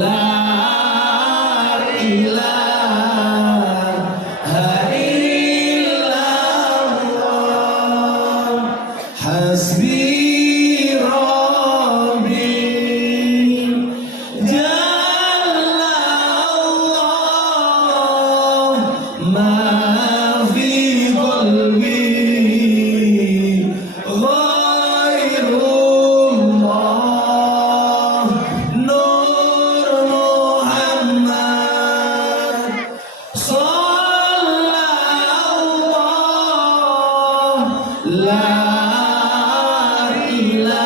la ilaha illallah Hasbi Rabbi Jalallah ma fi qalbi ghairullah Nur Muhammad Sallallahu la ilaha